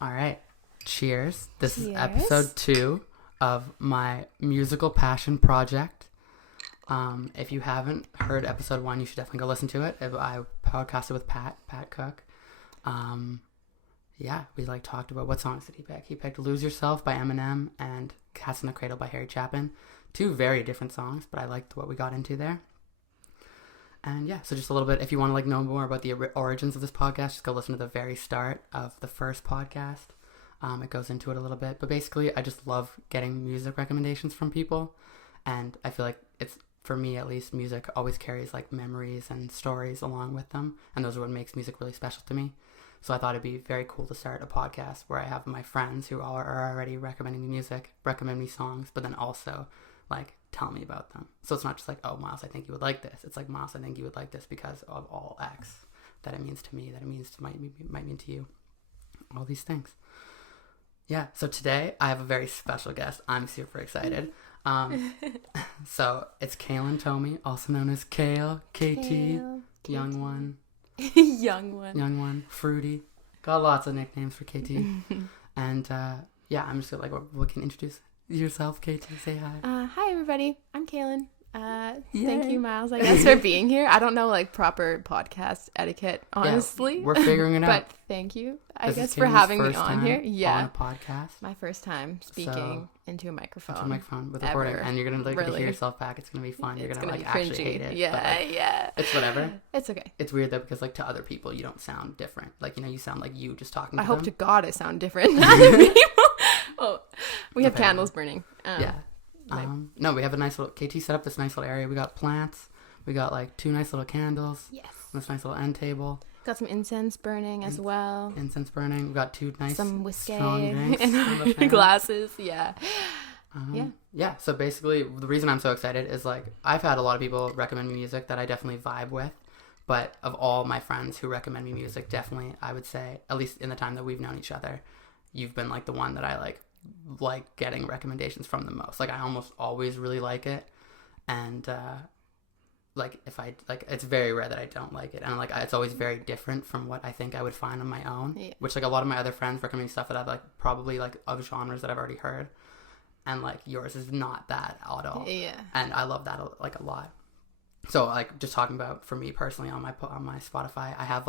All right. Cheers. This is Cheers. episode 2 of my musical passion project. If you haven't heard episode 1, you should definitely go listen to it. I podcasted with Pat Cook. We talked about what songs did he pick. He picked Lose Yourself by Eminem and Cats in the Cradle by Harry Chapin. 2 very different songs, but I liked what we got into there. And so just a little bit, if you want to know more about the origins of this podcast, just go listen to the very start of the first podcast. It goes into it a little bit, but basically I just love getting music recommendations from people, and I feel like it's, for me at least, music always carries memories and stories along with them, and those are what makes music really special to me. So I thought it'd be very cool to start a podcast where I have my friends who are already recommending me music, recommend me songs, but then also tell me about them. So it's not just oh, Miles, I think you would like this. It's Miles, I think you would like this because of all X that it means to me, that it means to might mean to you. All these things. Yeah, so today I have a very special guest. I'm super excited. So it's Kaylin Tomey, also known as Kale, KT, Young One. Young one. Fruity. Got lots of nicknames for KT. And I'm just we can introduce yourself, KT. Say hi. Hi everybody, I'm Kaylin. Thank you, Miles, I guess, for being here. I don't know proper podcast etiquette, honestly. Yeah, we're figuring it out. But thank you, I guess, for having me on here. Yeah, on a podcast. My first time speaking into a microphone. Into a microphone with recording, and you're gonna get to hear yourself back. It's gonna be fun. You're gonna actually hate it. Yeah. It's whatever. It's okay. It's weird though because to other people you don't sound different. You sound like you just talking. I hope to God I sound different. Other people. Oh, we have candles burning. No, we have a nice little, KT set up this nice little area. We got plants. We got 2 nice little candles. Yes. This nice little end table. Got some incense burning as well. Incense burning. We got 2 nice some whiskey strong drinks and glasses. Yeah. So basically the reason I'm so excited is I've had a lot of people recommend me music that I definitely vibe with. But of all my friends who recommend me music, definitely I would say, at least in the time that we've known each other, you've been the one that I like getting recommendations from the most. I almost always really like it, and if I it's very rare that I don't like it, and it's always very different from what I think I would find on my own. Yeah. Which a lot of my other friends recommend stuff that I've probably of genres that I've already heard, and yours is not that at all. Yeah. And I love that a lot. So just talking about for me personally on my Spotify, I have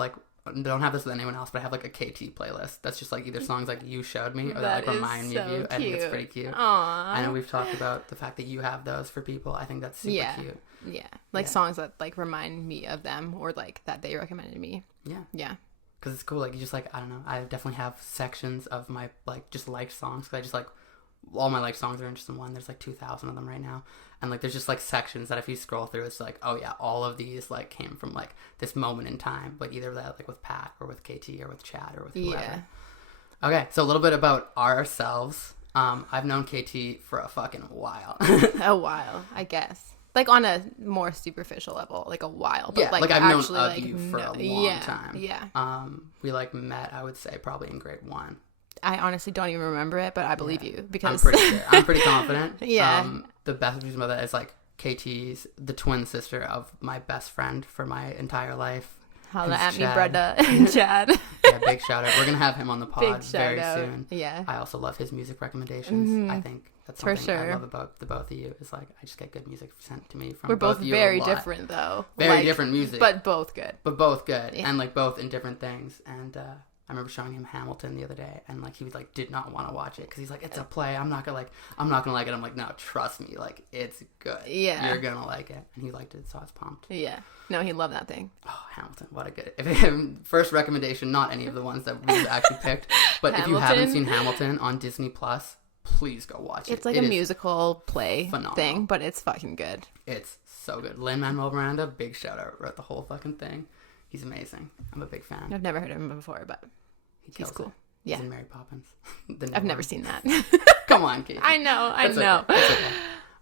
don't have this with anyone else, but I have a KT playlist that's just either songs you showed me or that remind me of you. I think it's pretty cute. Aww. I know we've talked about the fact that you have those for people. I think that's super cute. Yeah. Songs that remind me of them or that they recommended me. Yeah. Because it's cool. You just I don't know. I definitely have sections of my just liked songs. Because I just all my liked songs are in just in one. There's 2,000 of them right now. And there's just sections that if you scroll through, it's oh yeah, all of these came from this moment in time, either that with Pat or with KT or with Chad or with whoever. Yeah. Okay, so a little bit about ourselves. I've known KT for a fucking while. A while, I guess. On a more superficial level, a while. But I've actually, known of you for a long time. Yeah. We met, I would say, probably in grade 1. I honestly don't even remember it, but I believe you because I'm pretty confident. Yeah. The best reason about that is KT's the twin sister of my best friend for my entire life. Holla at me, brother. Chad. Yeah, big shout out. We're gonna have him on the pod very soon. Yeah. I also love his music recommendations. Mm-hmm. I think that's something I love about the both of you. Is I just get good music sent to me from. We're both of you very different though. Very different music, but both good. Yeah. And both in different things. And I remember showing him Hamilton the other day, and he did not want to watch it because he's it's a play. I'm not gonna like it. I'm no, trust me, it's good. Yeah, you're gonna like it. And he liked it, so I was pumped. Yeah, no, he loved that thing. Oh, Hamilton, what a good first recommendation. Not any of the ones that we've actually picked, but if you haven't seen Hamilton on Disney Plus, please go watch it. It's a musical play thing, but it's fucking good. It's so good. Lin-Manuel Miranda, big shout out, wrote the whole fucking thing. He's amazing. I'm a big fan. I've never heard of him before, but he's cool. He's in Mary Poppins. I've never seen that. Come on, KT. I know.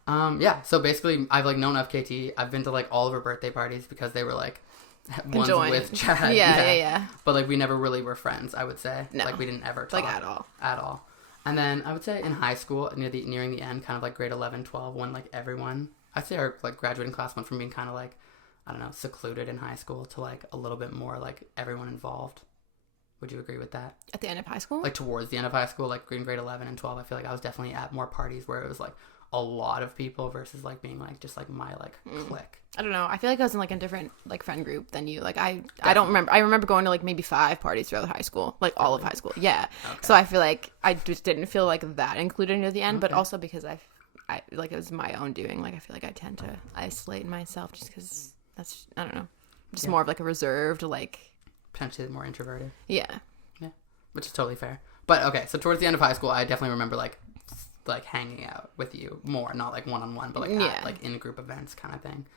Okay. So basically, I've known of KT. I've been to all of her birthday parties because they were ones with Chad. Yeah. But we never really were friends, I would say. No. We didn't ever talk. At all. And then I would say in high school, nearing the end, kind of grade 11, 12, when everyone, I'd say our graduating class went from being kind of I don't know, secluded in high school to a little bit more everyone involved. Would you agree with that? At the end of high school? Like towards the end of high school, like in grade 11 and 12, I feel like I was definitely at more parties where it was like a lot of people versus like being like just like my like clique. I don't know. I feel like I was in like a different like friend group than you. Like I don't remember. I remember going to like maybe 5 parties throughout high school, like all of high school. Yeah. Okay. So I feel like I just didn't feel like that included near the end, but also because I like it was my own doing. Like I feel like I tend to isolate myself just because that's, I don't know, just more of like a reserved, like potentially more introverted. Yeah, which is totally fair. But okay, so towards the end of high school, I definitely remember like hanging out with you more, not like one-on-one, but like at, like in group events kind of thing.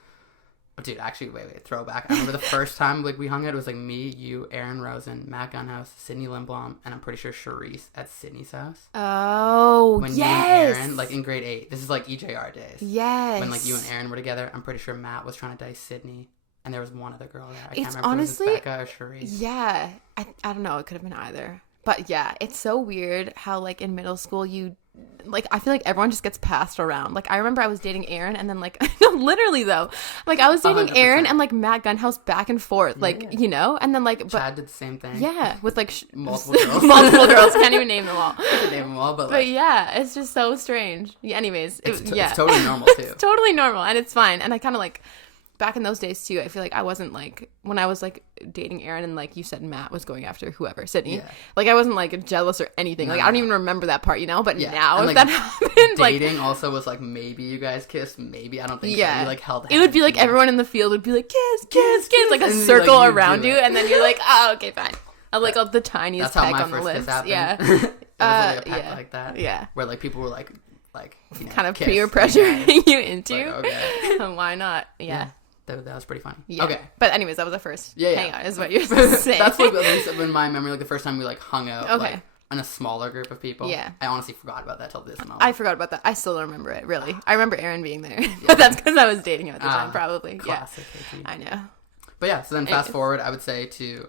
But dude, actually, wait, throwback. I remember the first time like we hung out, it was like me, you, Aaron Rosen, Matt Gunhouse, Sydney Lindblom, and I'm pretty sure Charisse at Sydney's house. Oh, when yes. you and Aaron, like in grade 8, this is like EJR days. Yes. When like you and Aaron were together, I'm pretty sure Matt was trying to dice Sydney, and there was one other girl there. I can't remember honestly, if it was Becca or Charisse. Yeah, I don't know. It could have been either. But yeah, it's so weird how like in middle school you. Like, I feel like everyone just gets passed around. Like, I remember I was dating Aaron, and then, like, no, literally, though. Like, I was dating 100%. Aaron and, like, Matt Gunhouse back and forth. Like, you know? And then, like... But, Chad did the same thing. Yeah, with, like... multiple girls. Multiple girls. Can't even name them all. I can name them all, but, like... But, yeah, it's just so strange. Yeah, anyways. It's totally normal, too. It's totally normal, and it's fine. And I kind of, like... Back in those days, too, I feel like I wasn't, like... When I was, like, dating Aaron and, like, you said Matt was going after whoever, Sydney. Yeah. Like, I wasn't, like, jealous or anything. Like, I don't even remember that part, you know? But now, and, if that happened, dating also was, like, maybe you guys kissed, maybe. I don't think so. You, like, held hands. It would be, like, everyone in the field would be like, kiss, like, a circle around you. And then you're like, oh, okay, fine. I'm, like, the tiniest peck on the lips. Yeah. It was, like, a peck like that. Yeah. Where, like, people were, like you know, kind of kiss, peer pressuring you into. Like, okay. Why not? Yeah. That was pretty funny. Yeah. Okay. But anyways, that was the first hangout, is what you're saying. That's like, at least in my memory, like the first time we like hung out like in a smaller group of people. Yeah. I honestly forgot about that till this moment. I forgot about that. I still don't remember it, really. I remember Aaron being there. But that's because I was dating him at the time, probably. Classic. Yeah. I know. But yeah, so then fast forward, I would say to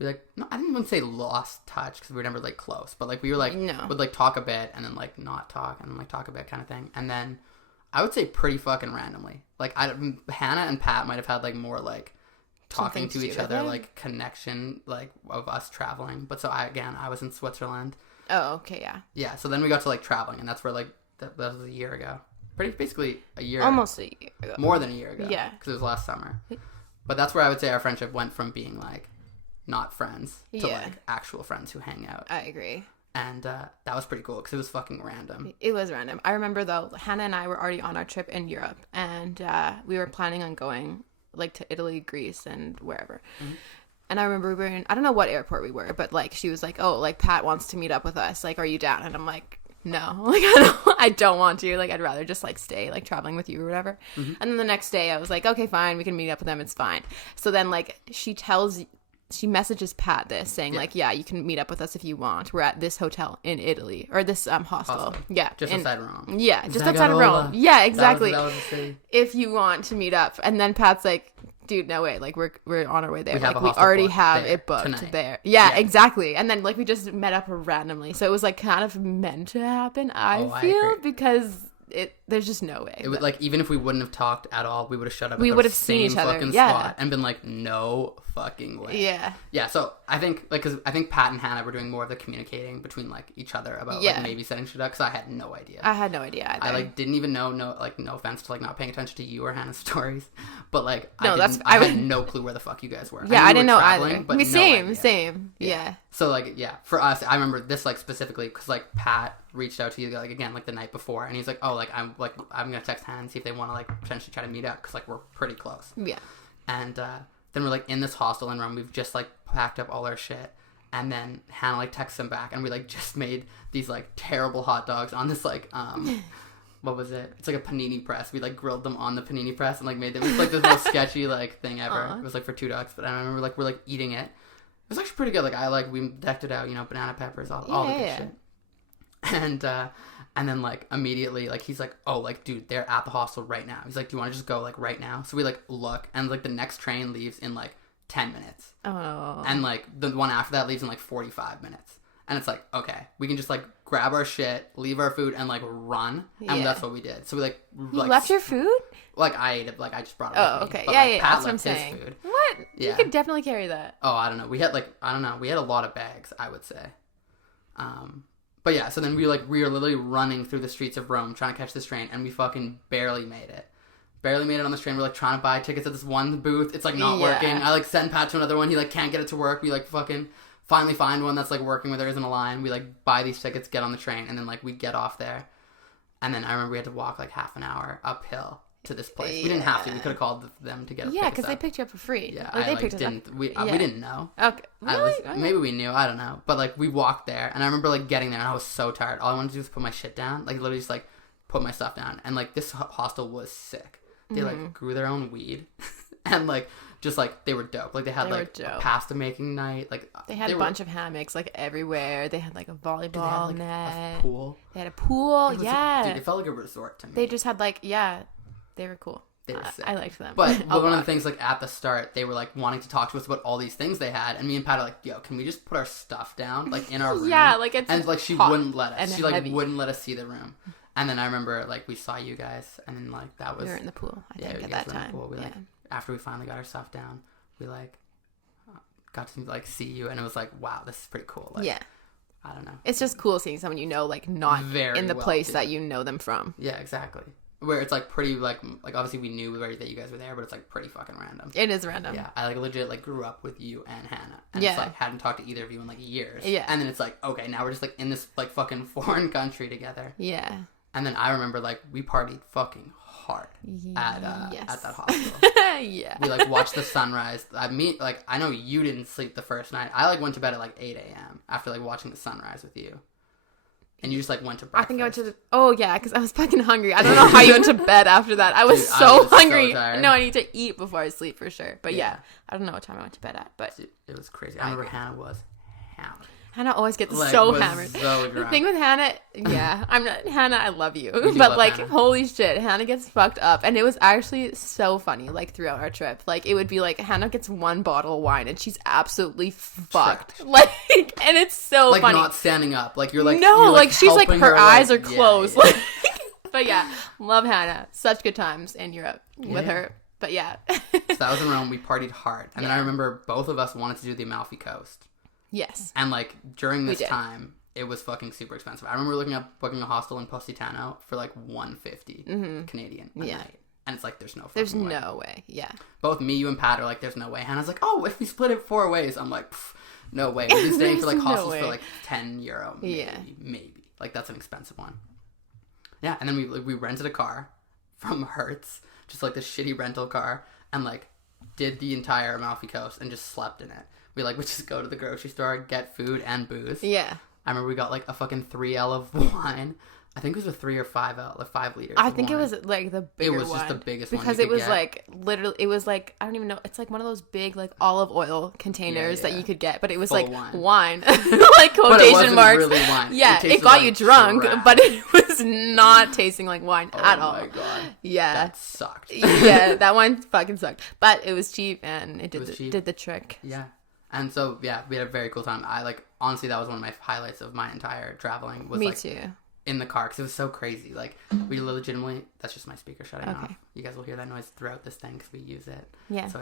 we like, no, I didn't even say lost touch because we were never like close, but like we were like would like talk a bit and then like not talk and then like talk a bit kind of thing. And then I would say pretty fucking randomly. Like, Hannah and Pat might have had, like, more, like, talking to each other, like, connection, like, of us traveling. But so, I was in Switzerland. Oh, okay, yeah. Yeah, so then we got to, like, traveling, and that's where, like, that was a year ago. Basically a year. Almost a year ago. More than a year ago. Yeah. Because it was last summer. But that's where I would say our friendship went from being, like, not friends to, like, actual friends who hang out. I agree. And that was pretty cool because it was fucking random. It was random. I remember, though, Hannah and I were already on our trip in Europe. And we were planning on going, like, to Italy, Greece, and wherever. Mm-hmm. And I remember we were in, I don't know what airport we were, but, like, she was like, oh, like, Pat wants to meet up with us. Like, are you down? And I'm like, no. Like, I don't want to. Like, I'd rather just, like, stay, like, traveling with you or whatever. Mm-hmm. And then the next day I was like, okay, fine. We can meet up with them. It's fine. So then, like, she messages Pat this saying like, yeah, you can meet up with us if you want. We're at this hotel in Italy or this hostel. Yeah. Just outside Rome. Yeah. Just outside of Rome. Yeah, exactly. That was the city. If you want to meet up. And then Pat's like, dude, no way. Like we're on our way there. We already have it booked there. Yeah, exactly. And then like we just met up randomly. So it was like kind of meant to happen, I feel, because there's just no way. It would like, even if we wouldn't have talked at all, we would have shut up. We would have seen each other, spot and been like, no fucking way. Yeah. So I think like, because I think Pat and Hannah were doing more of the communicating between like each other about like maybe setting shit up. Because I had no idea. I had no idea either. I like didn't even know. No offense to like not paying attention to you or Hannah's stories, but like I had no clue where the fuck you guys were. Yeah, I didn't know either. But same. Yeah. So like for us, I remember this like specifically because like Pat reached out to you like again like the night before, and he's like, oh, like I'm gonna text Hannah and see if they want to like potentially try to meet up because like we're pretty close. Yeah. And then we're like in this hostel in Rome. We've just like packed up all our shit, and then Hannah like texts him back, and we like just made these like terrible hot dogs on this like what was it? It's like a panini press. We like grilled them on the panini press and like made them. It was like this most sketchy like thing ever. It was like for $2, but I remember like we're like eating it. It was actually pretty good. Like we decked it out, you know, banana peppers, all the good shit. And then, like, immediately, like, he's like, oh, like, dude, they're at the hostel right now. He's like, do you want to just go, like, right now? So we, like, look, and, like, the next train leaves in, like, 10 minutes. Oh. And, like, the one after that leaves in, like, 45 minutes. And it's like, okay, we can just like grab our shit, leave our food, and like run. And that's what we did. So we You left your food? Like I ate it, like I just brought it Oh, with me. okay. But, Yeah, like, yeah, Pat that's what I'm left his saying. food. What? Yeah. You could definitely carry that. Oh, I don't know. We had like, I don't know. We had a lot of bags, I would say. But yeah, so then we were literally running through the streets of Rome trying to catch this train, and we fucking barely made it. Barely made it on this train. We're like trying to buy tickets at this one booth. It's like not working. I like send Pat to another one. He like can't get it to work. We like fucking finally find one that's like working where there isn't a line. We like buy these tickets, get on the train, and then like we get off there. And then I remember we had to walk like half an hour uphill to this place. We didn't have to. We could have called them to get. Yeah, because they picked you up for free. Yeah, like, they picked us didn't. up. We didn't know. Okay, really? Maybe we knew. I don't know. But like we walked there, and I remember like getting there, and I was so tired. All I wanted to do was put my shit down, like literally just like put my stuff down. And like this hostel was sick. They like grew their own weed, and like just like they were dope. Like they had a pasta making night. Like they had a bunch of hammocks like everywhere. They had like a volleyball net. A pool. They had a pool. Dude, it felt like a resort to me. They just had like they were cool. They were sick. I liked them. But one of the things like at the start, they were like wanting to talk to us about all these things they had, and me and Pat are like, "Yo, can we just put our stuff down like in our room?" Yeah, like it's and like she wouldn't let us. She like heavy. wouldn't let us see the room. And then I remember like we saw you guys, and then like that was we were in the pool. I think at that time. We, like, after we finally got our stuff down, we like got to like see you, and it was like, wow, this is pretty cool. Like, I don't know. It's just cool seeing someone you know like not very in the place that you know them from. Yeah, exactly. Where it's like pretty like obviously we knew that you guys were there, but it's like pretty fucking random. It is random. Yeah, I like legit like grew up with you and Hannah, and it's like hadn't talked to either of you in like years. Yeah, and then it's like okay, now we're just like in this like fucking foreign country together. Yeah. And then I remember like we partied fucking hard at that hostel. Yeah. We like watched the sunrise. I know you didn't sleep the first night. I like went to bed at like 8 a.m. after like watching the sunrise with you. And you just like went to breakfast. I think I went to because I was fucking hungry. I don't know how you went to bed after that. I was so hungry. No, I need to eat before I sleep for sure. But yeah, I don't know what time I went to bed at. But it was crazy. I remember Hannah was hammered. Hannah always gets so hammered. So the thing with Hannah, Hannah, I love you. But like, Hannah. Holy shit, Hannah gets fucked up. And it was actually so funny, like throughout our trip. Like, it would be like, Hannah gets one bottle of wine and she's absolutely fucked. Trapped. Like, and it's so like, funny. Like, not standing up. Like, you're like, no, you're like she's like, her eyes are closed. Yeah. But yeah, love Hannah. Such good times in Europe with her. But yeah. So that was in Rome. We partied hard. And then I remember both of us wanted to do the Amalfi Coast. Yes. And like during this time, it was fucking super expensive. I remember looking up booking a hostel in Positano for like $150 Canadian a night. And it's like, there's no way. Yeah. Both me, you, and Pat are like, there's no way. Hannah's like, oh, if we split it 4 ways. I'm like, no way. We've been staying for like hostels for like €10. Maybe. Like that's an expensive one. Yeah. And then we rented a car from Hertz, just like this shitty rental car, and like did the entire Amalfi Coast and just slept in it. We would just go to the grocery store, get food and booze. Yeah. I remember we got like a fucking 3L of wine. I think it was a 3 or 5L, like 5 liters. I think it was like the bigger one. It was just the biggest one because it was like literally, it was like, I don't even know. It's like one of those big like olive oil containers that you could get, but it was full like wine, like quotation marks. Really wine. Yeah, it got you drunk, but it was not tasting like wine at all. Oh my god. Yeah, that sucked. Yeah, that wine fucking sucked, but it was cheap and it did the trick. Yeah. And so, yeah, we had a very cool time. I, like, honestly, that was one of my highlights of my entire traveling. Was, Me like, too. In the car, because it was so crazy. Like, we legitimately, that's just my speaker shutting off. You guys will hear that noise throughout this thing because we use it. Yeah. So,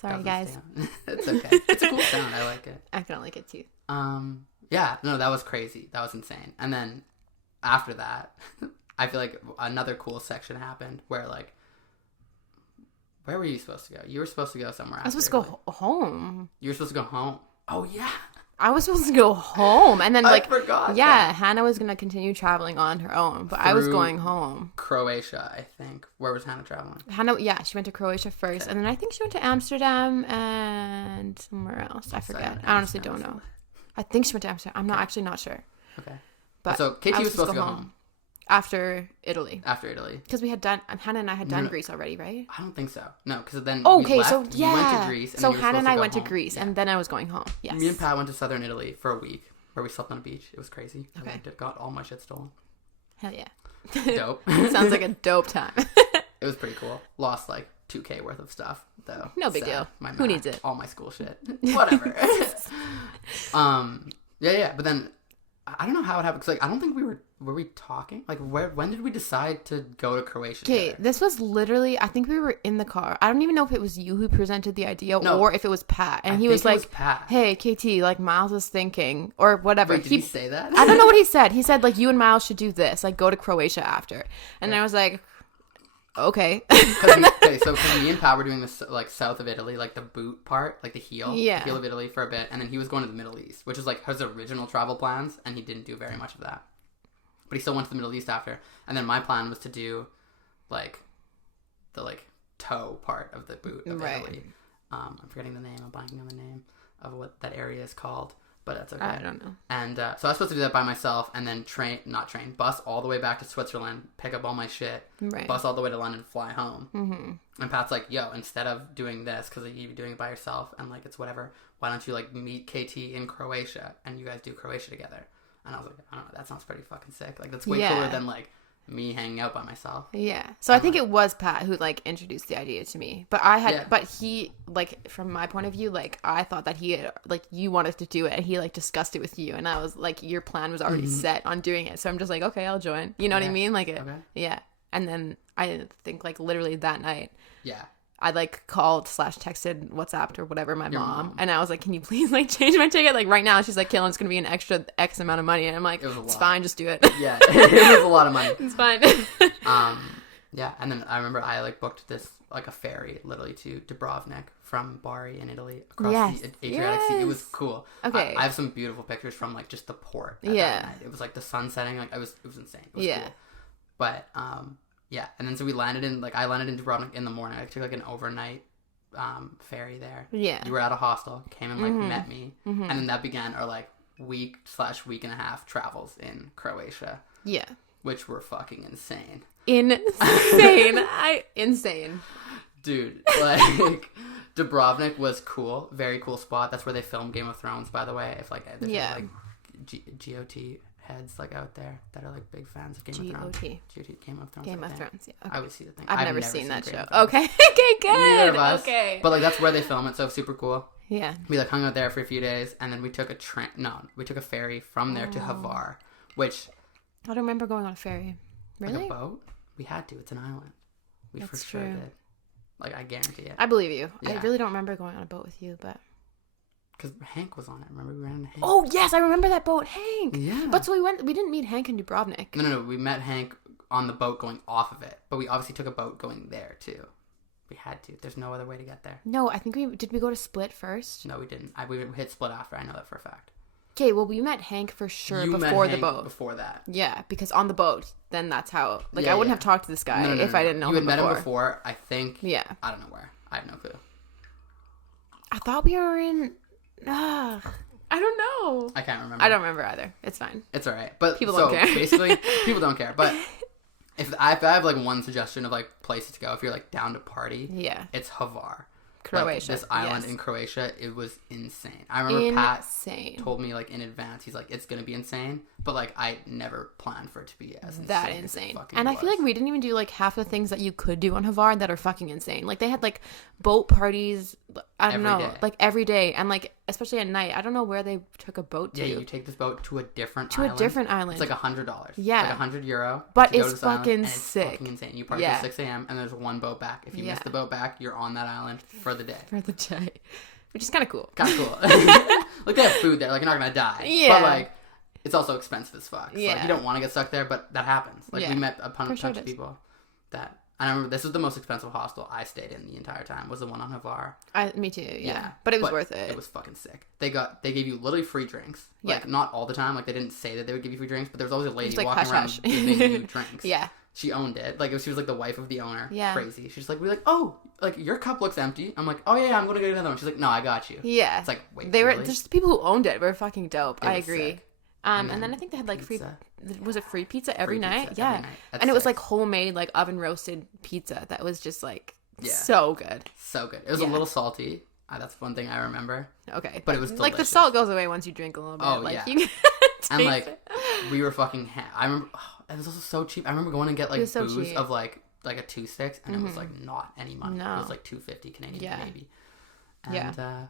sorry, guys. It's okay. It's a cool sound. I like it. I don't like it, too. Yeah, no, that was crazy. That was insane. And then, after that, I feel like another cool section happened where, like, where were you supposed to go? You were supposed to go somewhere. I was supposed to go home. You were supposed to go home. Oh, yeah. I was supposed to go home. And then, like, I forgot that. Hannah was going to continue traveling on her own. But I was going home. Croatia, I think. Where was Hannah traveling? She went to Croatia first. Okay. And then I think she went to Amsterdam and somewhere else. I forget. I honestly don't know. I think she went to Amsterdam. I'm not sure. Okay. But so, Katie was supposed to go home. After Italy. Because Hannah and I had done Greece already, right? I don't think so. No, because then we left. So yeah. You went to Greece. And so Hannah and I went to Greece, and then I was going home. Yes. Me and Pat went to southern Italy for a week, where we slept on a beach. It was crazy. Okay. I got all my shit stolen. Hell yeah. Dope. Sounds like a dope time. It was pretty cool. Lost like $2,000 worth of stuff, though. No big deal. Who needs it? All my school shit. Whatever. Yeah. But then I don't know how it happened. 'Cause, like, I don't think were we talking? Like, when did we decide to go to Croatia? Okay, this was literally, I think we were in the car. I don't even know if it was you who presented the idea or if it was Pat. And he was like, hey, KT, like, Miles is thinking, or whatever. Wait, did he say that? I don't know what he said. He said, like, you and Miles should do this, like, go to Croatia after. And I was like, okay. So me and Pat were doing this, like, south of Italy, like the boot part, like the heel of Italy for a bit, and then he was going to the Middle East, which was like his original travel plans, and he didn't do very much of that, but he still went to the Middle East after. And then my plan was to do like the like toe part of the boot of Italy. I'm forgetting the name. I'm blanking on the name of what that area is called. But that's okay. I don't know. And so I was supposed to do that by myself, and then bus all the way back to Switzerland, pick up all my shit, bus all the way to London, fly home. Mm-hmm. And Pat's like, yo, instead of doing this, because like, you'd be doing it by yourself, and like it's whatever, why don't you like meet KT in Croatia, and you guys do Croatia together? And I was like, I don't know, that sounds pretty fucking sick. Like, that's way cooler than like me hanging out by myself. Yeah. So I think it was Pat who like introduced the idea to me. But but he, like, from my point of view, like, I thought that he had, like, you wanted to do it, and he like discussed it with you, and I was like, your plan was already set on doing it. So I'm just like, okay, I'll join. You know what I mean? Like, yeah. And then I think like literally that night. Yeah. I like called / texted WhatsApp or whatever my mom, and I was like, can you please like change my ticket like right now? She's like, Kaylin, it's gonna be an extra X amount of money, and I'm like, it's fine, just do it. Yeah, it was a lot of money. It's fine. Yeah, and then I remember I like booked this like a ferry literally to Dubrovnik from Bari in Italy across the Adriatic Sea. It was cool. Okay, I have some beautiful pictures from like just the port. That night. It was like the sun setting. Like it was insane. It was cool. But yeah, and then so I landed in Dubrovnik in the morning. I took like an overnight ferry there. Yeah. You were at a hostel, came and like met me, and then that began our like week and a half travels in Croatia. Yeah. Which were fucking insane. Insane. Dude, like Dubrovnik was cool, very cool spot. That's where they filmed Game of Thrones, by the way. If like there's like GOT heads like out there that are like big fans of Game of Thrones. Game of Thrones. Yeah. Okay. I always see the thing. I've never seen that show. Okay. Okay, good. Okay. But like that's where they film it, so super cool. Yeah. We like hung out there for a few days, and then we took a ferry from there to Hvar, which I don't remember going on a ferry. Really? Like a boat? We had to. It's an island. That's for sure did. Like I guarantee it. I believe you. Yeah. I really don't remember going on a boat with you, but because Hank was on it. Remember we ran into Hank? Oh, yes. I remember that boat. Hank. Yeah. But so we didn't meet Hank in Dubrovnik. No. We met Hank on the boat going off of it. But we obviously took a boat going there, too. We had to. There's no other way to get there. No, I think did we go to Split first? No, we didn't. We hit Split after. I know that for a fact. Okay, well, we met Hank for sure before the boat. Before that. Yeah, because on the boat, then that's how... Like, I wouldn't have talked to this guy if I didn't know him before. You had met him before, I think. Yeah. I don't know where. I have no clue. I thought we were in... I don't know. I can't remember. I don't remember either. It's fine. It's all right. But people don't care. Basically, people don't care. But if I have like one suggestion of like places to go, if you're like down to party, it's Hvar. Croatia. Like, this island in Croatia, it was insane. I remember Pat told me like in advance, he's like, it's gonna be insane, but like I never planned for it to be as insane. And I feel like we didn't even do like half the things that you could do on Hvar that are fucking insane. Like they had like boat parties, I don't know, like every day, and like especially at night. I don't know where they took a boat to. Yeah, you take this boat to a different island. It's like $100. Yeah, like €100. But it's fucking sick. It's fucking insane. You park at 6 a.m. and there's one boat back. If you miss the boat back, you're on that island for the day. Which is kind of cool. Like they have food there. Like you're not gonna die. Yeah. But like it's also expensive as fuck. So, like, you don't want to get stuck there, but that happens. Like we met a bunch of people that. And I remember this was the most expensive hostel I stayed in the entire time. Was the one on Hvar. Me too. Yeah. But it was worth it. It was fucking sick. They gave you literally free drinks. Like not all the time. Like they didn't say that they would give you free drinks, but there was always a lady walking around giving you drinks. Yeah. She owned it. Like she was like the wife of the owner. Yeah. Crazy. She's like, we're like, oh, like your cup looks empty. I'm like, oh yeah, I'm gonna get another one. She's like, no, I got you. Yeah. It's like, wait, they were just the people who owned it were fucking dope. I agree. Sick. And then I think they had like pizza. Was it free pizza every night? Yeah. Every night. And it was like homemade, like oven roasted pizza that was just like so good. So good. It was a little salty. That's one thing I remember. Okay. But it was delicious. Like the salt goes away once you drink a little bit. Oh, like, yeah. And like we were fucking I remember it was also so cheap. I remember going and get like booze of like a 2-6 and it was like not any money. No. It was like $2.50 Canadian maybe. And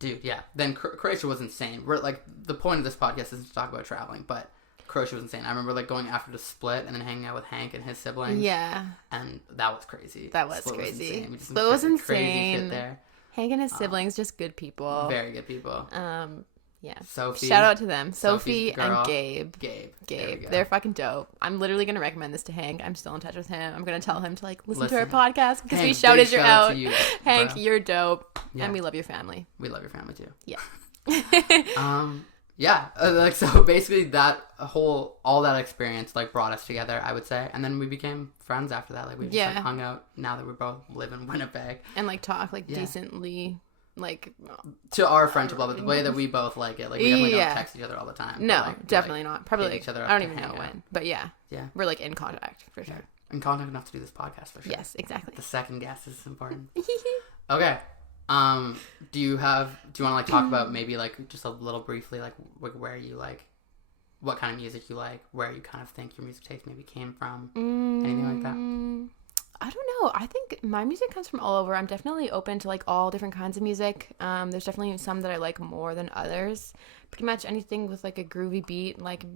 Dude, yeah. Then Croatia was insane. We're like, the point of this podcast isn't to talk about traveling, but Croatia was insane. I remember like going after the Split and then hanging out with Hank and his siblings. Yeah. And that was crazy. That was Split crazy. Was Split was insane. Crazy shit there. Hank and his siblings, just good people. Very good people. Yeah. Sophie. Shout out to them. Sophie girl. and Gabe. Gabe. They're fucking dope. I'm literally going to recommend this to Hank. I'm still in touch with him. I'm going to tell him to like listen to our podcast because we shouted you out. You, Hank, bro. You're dope. Yeah. And we love your family. We love your family too. Yeah. Yeah. Like, so basically all that experience like brought us together, I would say. And then we became friends after that. Like we just like, hung out now that we both live in Winnipeg. And like talk like decently. Like to our friendship level, the way that we both like it. Like we definitely don't text each other all the time. No, like, definitely not. Probably like, each other I don't even know when. But yeah. We're like in contact for sure. In contact enough to do this podcast for sure. Yes, exactly. The second guest is important. Okay. Do you want to like talk about maybe like just a little briefly like where you like what kind of music you like, where you kind of think your music taste maybe came from, anything like that? I don't know. I think my music comes from all over. I'm definitely open to like all different kinds of music. There's definitely some that I like more than others. Pretty much anything with like a groovy beat, like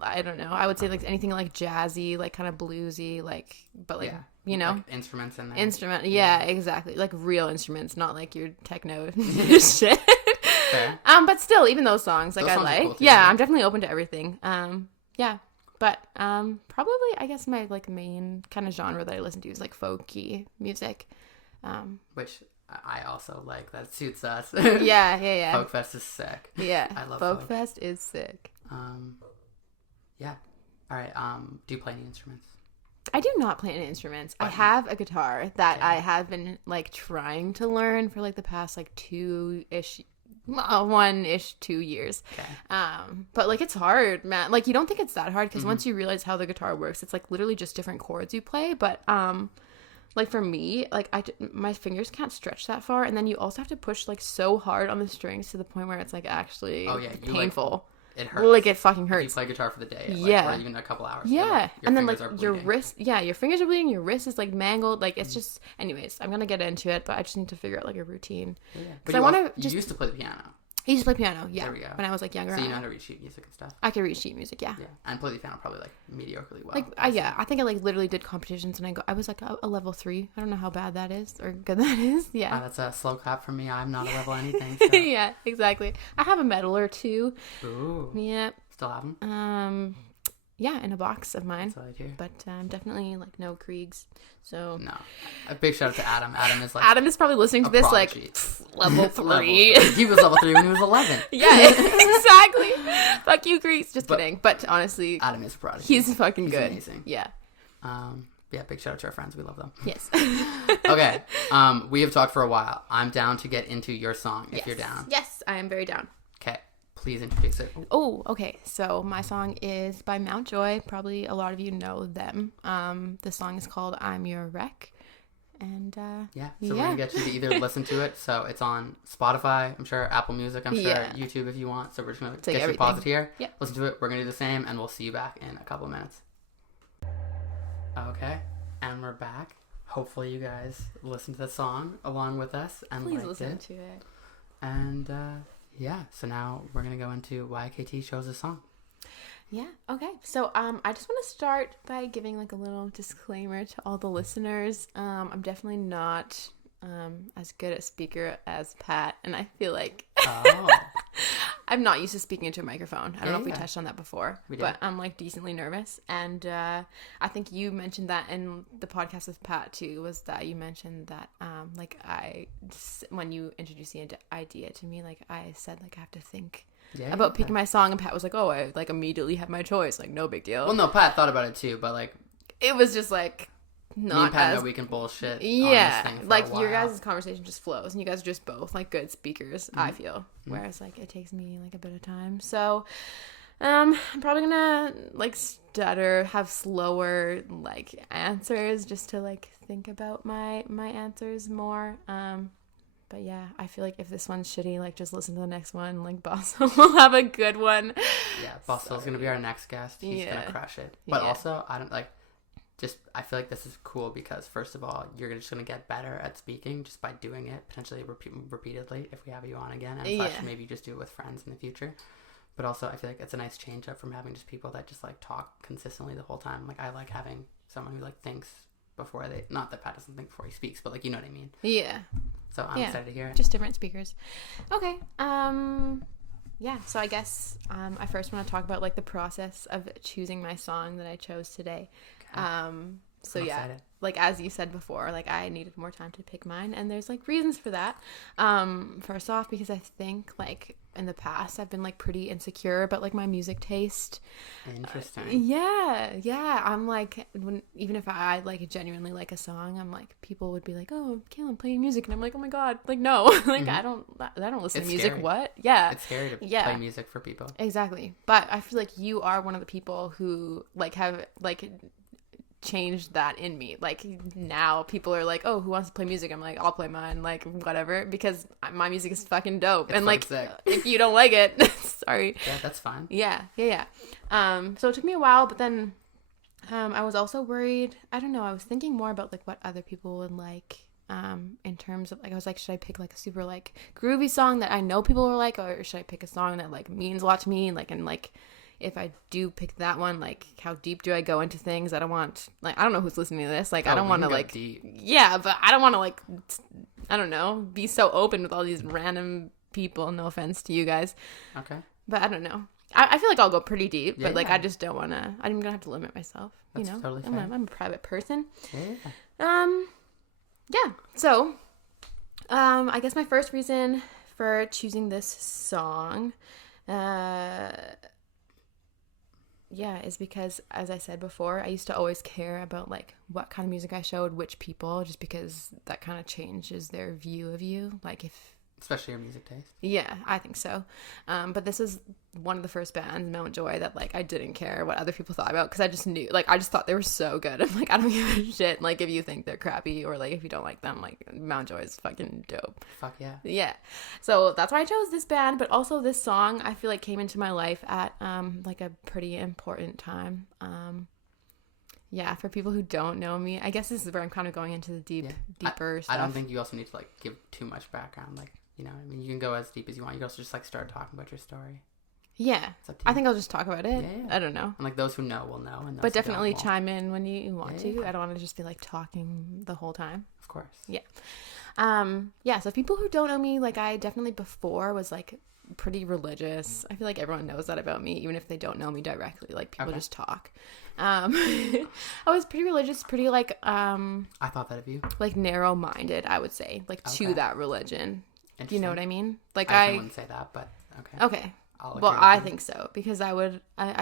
I don't know. I would say like anything like jazzy, like kind of bluesy, like, but like, you know. Like instruments in there. Yeah, exactly. Like real instruments, not like your techno shit. Fair. But still, even those songs, like those I like. Cool too, I'm definitely open to everything. Yeah. But probably I guess my like main kind of genre that I listen to is like folky music. Which I also like. That suits us. Yeah. Folkfest is sick. Yeah. I love Folkfest is sick. Yeah. All right. Do you play any instruments? I do not play any instruments. I have a guitar that I have been like trying to learn for like the past like 1-ish 2 years. But like it's hard, man. Like you don't think it's that hard because once you realize how the guitar works, it's like literally just different chords you play. But like for me, like my fingers can't stretch that far, and then you also have to push like so hard on the strings to the point where it's like actually painful. Like, it hurts. Like it fucking hurts. If you play guitar for the day, or even a couple hours. Yeah, and then like your wrist, your fingers are bleeding, your wrist is like mangled. Like it's just, anyways, I'm gonna get into it, but I just need to figure out like a routine. Yeah, but you used to play the piano. I used to play piano, There we go. when I was like younger. So you know how to read sheet music and stuff? I could read sheet music, yeah. And play the piano probably like mediocrely well. Like, I think I like literally did competitions and I was like a level 3. I don't know how bad that is or good that is. Yeah. That's a slow clap for me. I'm not a level anything. So. Yeah, exactly. I have a medal or 2. Ooh. Yeah. Still have them? Yeah, in a box of mine. That's what I hear. But definitely like no Kriegs. So no. A big shout out to Adam. Adam is probably listening to this prodigy. Like level 3. He was level 3 when he was 11. Yeah, exactly. Fuck you, Kriegs. Just kidding. But honestly, Adam is a prodigy. He's fucking good. Amazing. Yeah. Yeah, big shout out to our friends. We love them. Yes. Okay. We have talked for a while. I'm down to get into your song if you're down. Yes, I am very down. Okay. Please introduce it. Oh, okay. So my song is by Mountjoy. Probably a lot of you know them. The song is called "I'm Your Wreck," and we're gonna get you to either listen to it. So it's on Spotify, I'm sure, Apple Music, I'm sure, YouTube if you want. So we're just gonna get you to pause it here. Yeah. Listen to it. We're gonna do the same, and we'll see you back in a couple of minutes. Okay, and we're back. Hopefully you guys listened to the song along with us and please liked listen it. to it. And yeah, so now we're going to go into why KT chose this song. Yeah, okay. So I just want to start by giving like a little disclaimer to all the listeners. I'm definitely not as good at speaker as Pat, and I feel like I'm not used to speaking into a microphone. I don't know if we touched on that before, but I'm like decently nervous. And I think you mentioned that in the podcast with Pat too, was that you mentioned that like when you introduced the idea to me, like I said like I have to think about picking my song, and Pat was like, oh, I like immediately had my choice, like no big deal. Well, no, Pat thought about it too, but like it was just like not me and Pat know we can bullshit. Yeah, on this thing for like a while. your guys' conversation just flows, and you guys are just both like good speakers. I feel, whereas like it takes me like a bit of time. So, I'm probably gonna like stutter, have slower like answers just to like think about my answers more. But yeah, I feel like if this one's shitty, like just listen to the next one. Like Bosso will have a good one. Yeah, Bosso's gonna be our next guest. He's gonna crush it. But also, I don't like. I feel like this is cool because, first of all, you're just going to get better at speaking just by doing it, potentially repeatedly if we have you on again, and slash maybe you just do it with friends in the future. But also, I feel like it's a nice change up from having just people that just, like, talk consistently the whole time. Like, I like having someone who, like, thinks before they, not that Pat doesn't think before he speaks, but, like, you know what I mean. Yeah. So I'm excited to hear it. Just different speakers. Okay. Yeah, so I guess I first want to talk about, like, the process of choosing my song that I chose today. So yeah, excited. Like, as you said before, like, I needed more time to pick mine, and there's, like, reasons for that. First off, because I think, like, in the past I've been, like, pretty insecure about, like, my music taste. Interesting. Yeah, I'm like, even if I like genuinely like a song, I'm like, people would be like, oh, Kaylin, play music, and I'm like, oh my god, like, no. Like, I don't listen to music. Scary. What? Yeah, it's scary to play music for people. Exactly. But I feel like you are one of the people who, like, have, like, changed that in me. Like, now people are like, oh, who wants to play music? I'm like, I'll play mine, like, whatever, because my music is fucking dope. It's, and like, sick. If you don't like it, sorry. Yeah, that's fine. Yeah. So it took me a while, but then I was also worried. I don't know, I was thinking more about, like, what other people would like, in terms of, like, I was like, should I pick, like, a super, like, groovy song that I know people will like, or should I pick a song that, like, means a lot to me, like, and, like, if I do pick that one, like, how deep do I go into things? I don't want, like, I don't know who's listening to this. Like, I don't want to, like, deep. Yeah, but I don't want to, like, I don't know, be so open with all these random people. No offense to you guys. Okay. But I don't know. I feel like I'll go pretty deep, but, like, I just don't want to, I'm going to have to limit myself. That's totally fair. I'm a private person. Yeah. Yeah. So, I guess my first reason for choosing this song, is because, as I said before, I used to always care about, like, what kind of music I showed which people, just because that kind of changes their view of you. Like, especially your music taste. Yeah, I think so. But this is one of the first bands, Mount Joy, that, like, I didn't care what other people thought about, because I just knew, like, I just thought they were so good. I'm like, I don't give a shit, like, if you think they're crappy, or, like, if you don't like them, like, Mount Joy is fucking dope. Fuck yeah. Yeah. So that's why I chose this band, but also this song, I feel like, came into my life at, like, a pretty important time. Yeah, for people who don't know me, I guess this is where I'm kind of going into the deeper stuff. I don't think you also need to, like, give too much background, like, you know, I mean, you can go as deep as you want. You can also just, like, start talking about your story. Yeah. I think I'll just talk about it. Yeah. I don't know. And, like, those who know will know. And but definitely chime in when you want to. I don't want to just be, like, talking the whole time. Of course. Yeah. So people who don't know me, like, I definitely before was, like, pretty religious. I feel like everyone knows that about me, even if they don't know me directly. Like, people just talk. I was pretty religious, pretty, like, I thought that of you. Like, narrow-minded, I would say. Like, to that religion. You know what I mean? Like, I wouldn't say that, but okay. Okay. Well, I think so, because I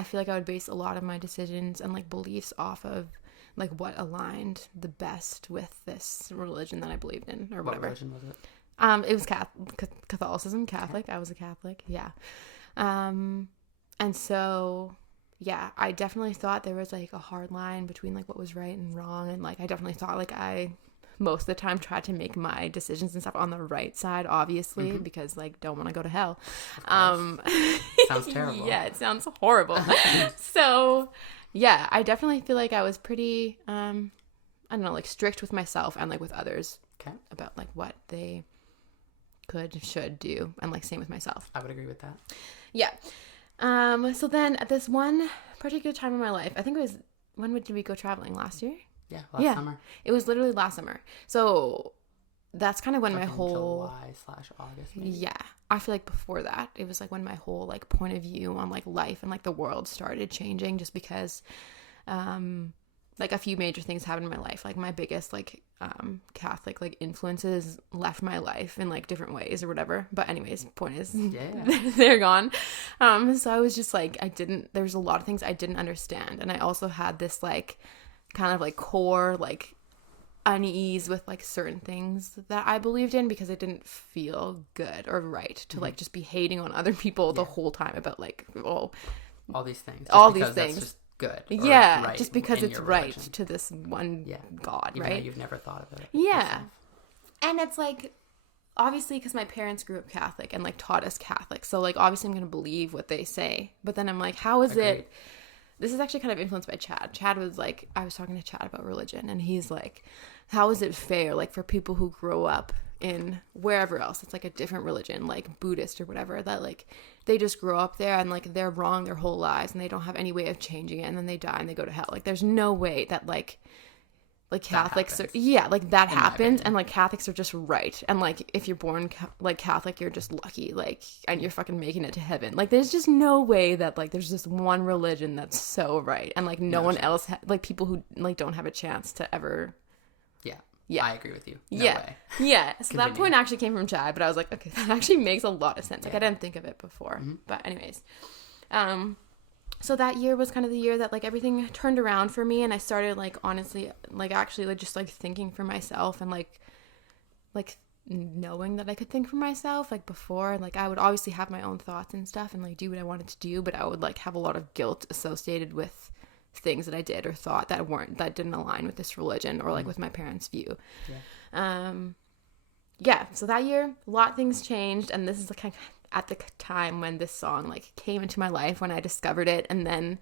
feel like I would base a lot of my decisions and, like, beliefs off of, like, what aligned the best with this religion that I believed in, or whatever. What religion was it? It was Catholicism, Catholic. I was a Catholic, yeah. And so, yeah, I definitely thought there was, like, a hard line between, like, what was right and wrong, and, like, I definitely thought, like, I most of the time tried to make my decisions and stuff on the right side, obviously, because, like, don't want to go to hell. Sounds terrible. Yeah, it sounds horrible. So, yeah, I definitely feel like I was pretty, I don't know, like, strict with myself and, like, with others about, like, what they should do, and, like, same with myself. I would agree with that. Yeah. So then at this one particular time in my life, I think it was, when did we go traveling? Last year? Yeah, last summer. It was literally last summer. So that's kind of when my whole July/August. Maybe. Yeah, I feel like before that, it was like when my whole, like, point of view on, like, life and, like, the world started changing, just because like, a few major things happened in my life. Like, my biggest, like, Catholic, like, influences left my life in, like, different ways or whatever. But anyways, point is, they're gone. So I was just like, there's a lot of things I didn't understand, and I also had this, like, kind of, like, core, like, unease with, like, certain things that I believed in, because it didn't feel good or right to like, just be hating on other people the whole time about, like, all these things. That's just good. Right just because it's right to this one God, even right? though you've never thought of it. Yeah. Yourself. And it's like, obviously, because my parents grew up Catholic and, like, taught us Catholic, so, like, obviously I'm going to believe what they say. But then I'm like, how is it this is actually kind of influenced by Chad. Chad was like, I was talking to Chad about religion, and he's like, how is it fair, like, for people who grow up in wherever else it's like a different religion, like Buddhist or whatever, that like they just grow up there and like they're wrong their whole lives and they don't have any way of changing it, and then they die and they go to hell. Like there's no way that like Catholics are, like that happens, and like Catholics are just right, and like if you're born like Catholic, you're just lucky, like, and you're fucking making it to heaven. Like there's just no way that like there's just one religion that's so right, and like no one else like people who like don't have a chance to ever. Yeah, I agree with you. No way. Yeah. So that point actually came from Chad, but I was like, okay, that actually makes a lot of sense. Like I didn't think of it before. But anyways, so that year was kind of the year that like everything turned around for me, and I started like honestly like actually like just like thinking for myself, and like knowing that I could think for myself. Like before, like I would obviously have my own thoughts and stuff and like do what I wanted to do, but I would like have a lot of guilt associated with things that I did or thought that didn't align with this religion or like with my parents' view. So that year a lot of things changed, and this is like at the time when this song like came into my life, when I discovered it. And then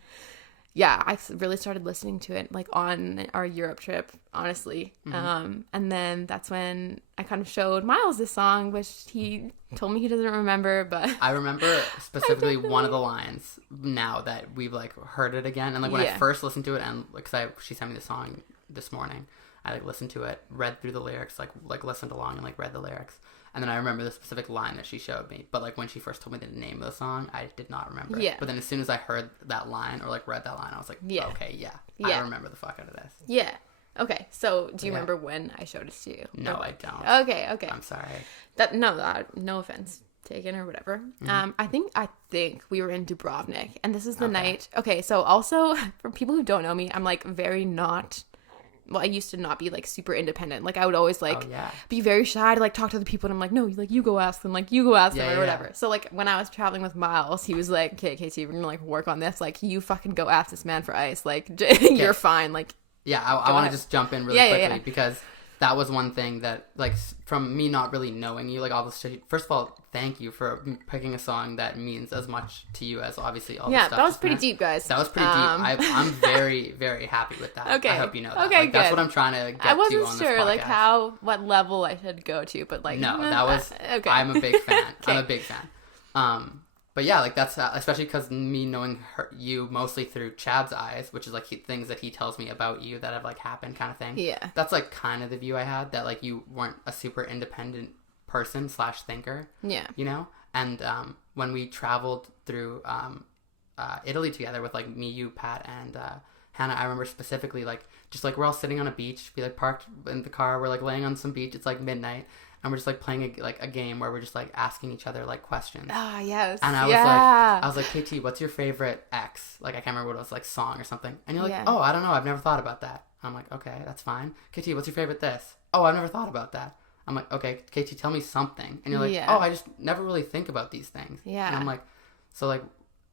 I really started listening to it like on our Europe trip, honestly. And then that's when I kind of showed Miles this song, which he told me he doesn't remember, but I remember specifically one of the lines now that we've like heard it again. And like when I first listened to it, and because she sent me the song this morning, I like listened to it, read through the lyrics, like listened along and like read the lyrics. And then I remember the specific line that she showed me. But like when she first told me the name of the song, I did not remember it. But then as soon as I heard that line or like read that line, I was like, okay, I remember the fuck out of this. Yeah. Okay. So do you remember when I showed it to you? No, I don't. Okay. I'm sorry. No offense taken or whatever. I think we were in Dubrovnik, and this is the night. Okay. So also for people who don't know me, I'm like very not. Well, I used to not be like super independent. Like I would always like be very shy to like talk to other people, and I'm like, no, like you go ask them, like you go ask them or whatever. So like when I was traveling with Miles, he was like, okay, Casey, we're gonna like work on this. Like you fucking go ask this man for ice. Like you're fine. Like I want to just jump in really quickly because that was one thing that like from me not really knowing you, like all this shit. First of all, thank you for picking a song that means as much to you as obviously all the stuff. That was pretty deep, guys. That was pretty deep. I'm very, very happy with that. Okay. I hope you know that. Okay, like, that's what I'm trying to get to on this podcast. I wasn't sure like what level I should go to, but like no, that was okay. I'm a big fan. I'm a big fan. But yeah, like that's especially because me knowing you mostly through Chad's eyes, which is like things that he tells me about you that have like happened, kind of thing. Yeah, that's like kind of the view I had, that like you weren't a super independent person / thinker. Yeah, you know. And when we traveled through Italy together with like me, you, Pat, and Hannah, I remember specifically like just like we're all sitting on a beach, be like parked in the car, we're like laying on some beach, it's like midnight. And we're just like playing a game where we're just like asking each other like questions. Ah, yes. And I was like, KT, what's your favorite X? Like I can't remember what it was, like song or something. And you're like, oh, I don't know, I've never thought about that. I'm like, okay, that's fine. KT, what's your favorite this? Oh, I've never thought about that. I'm like, okay, KT, tell me something. And you're like, oh, I just never really think about these things. Yeah. And I'm like, so like,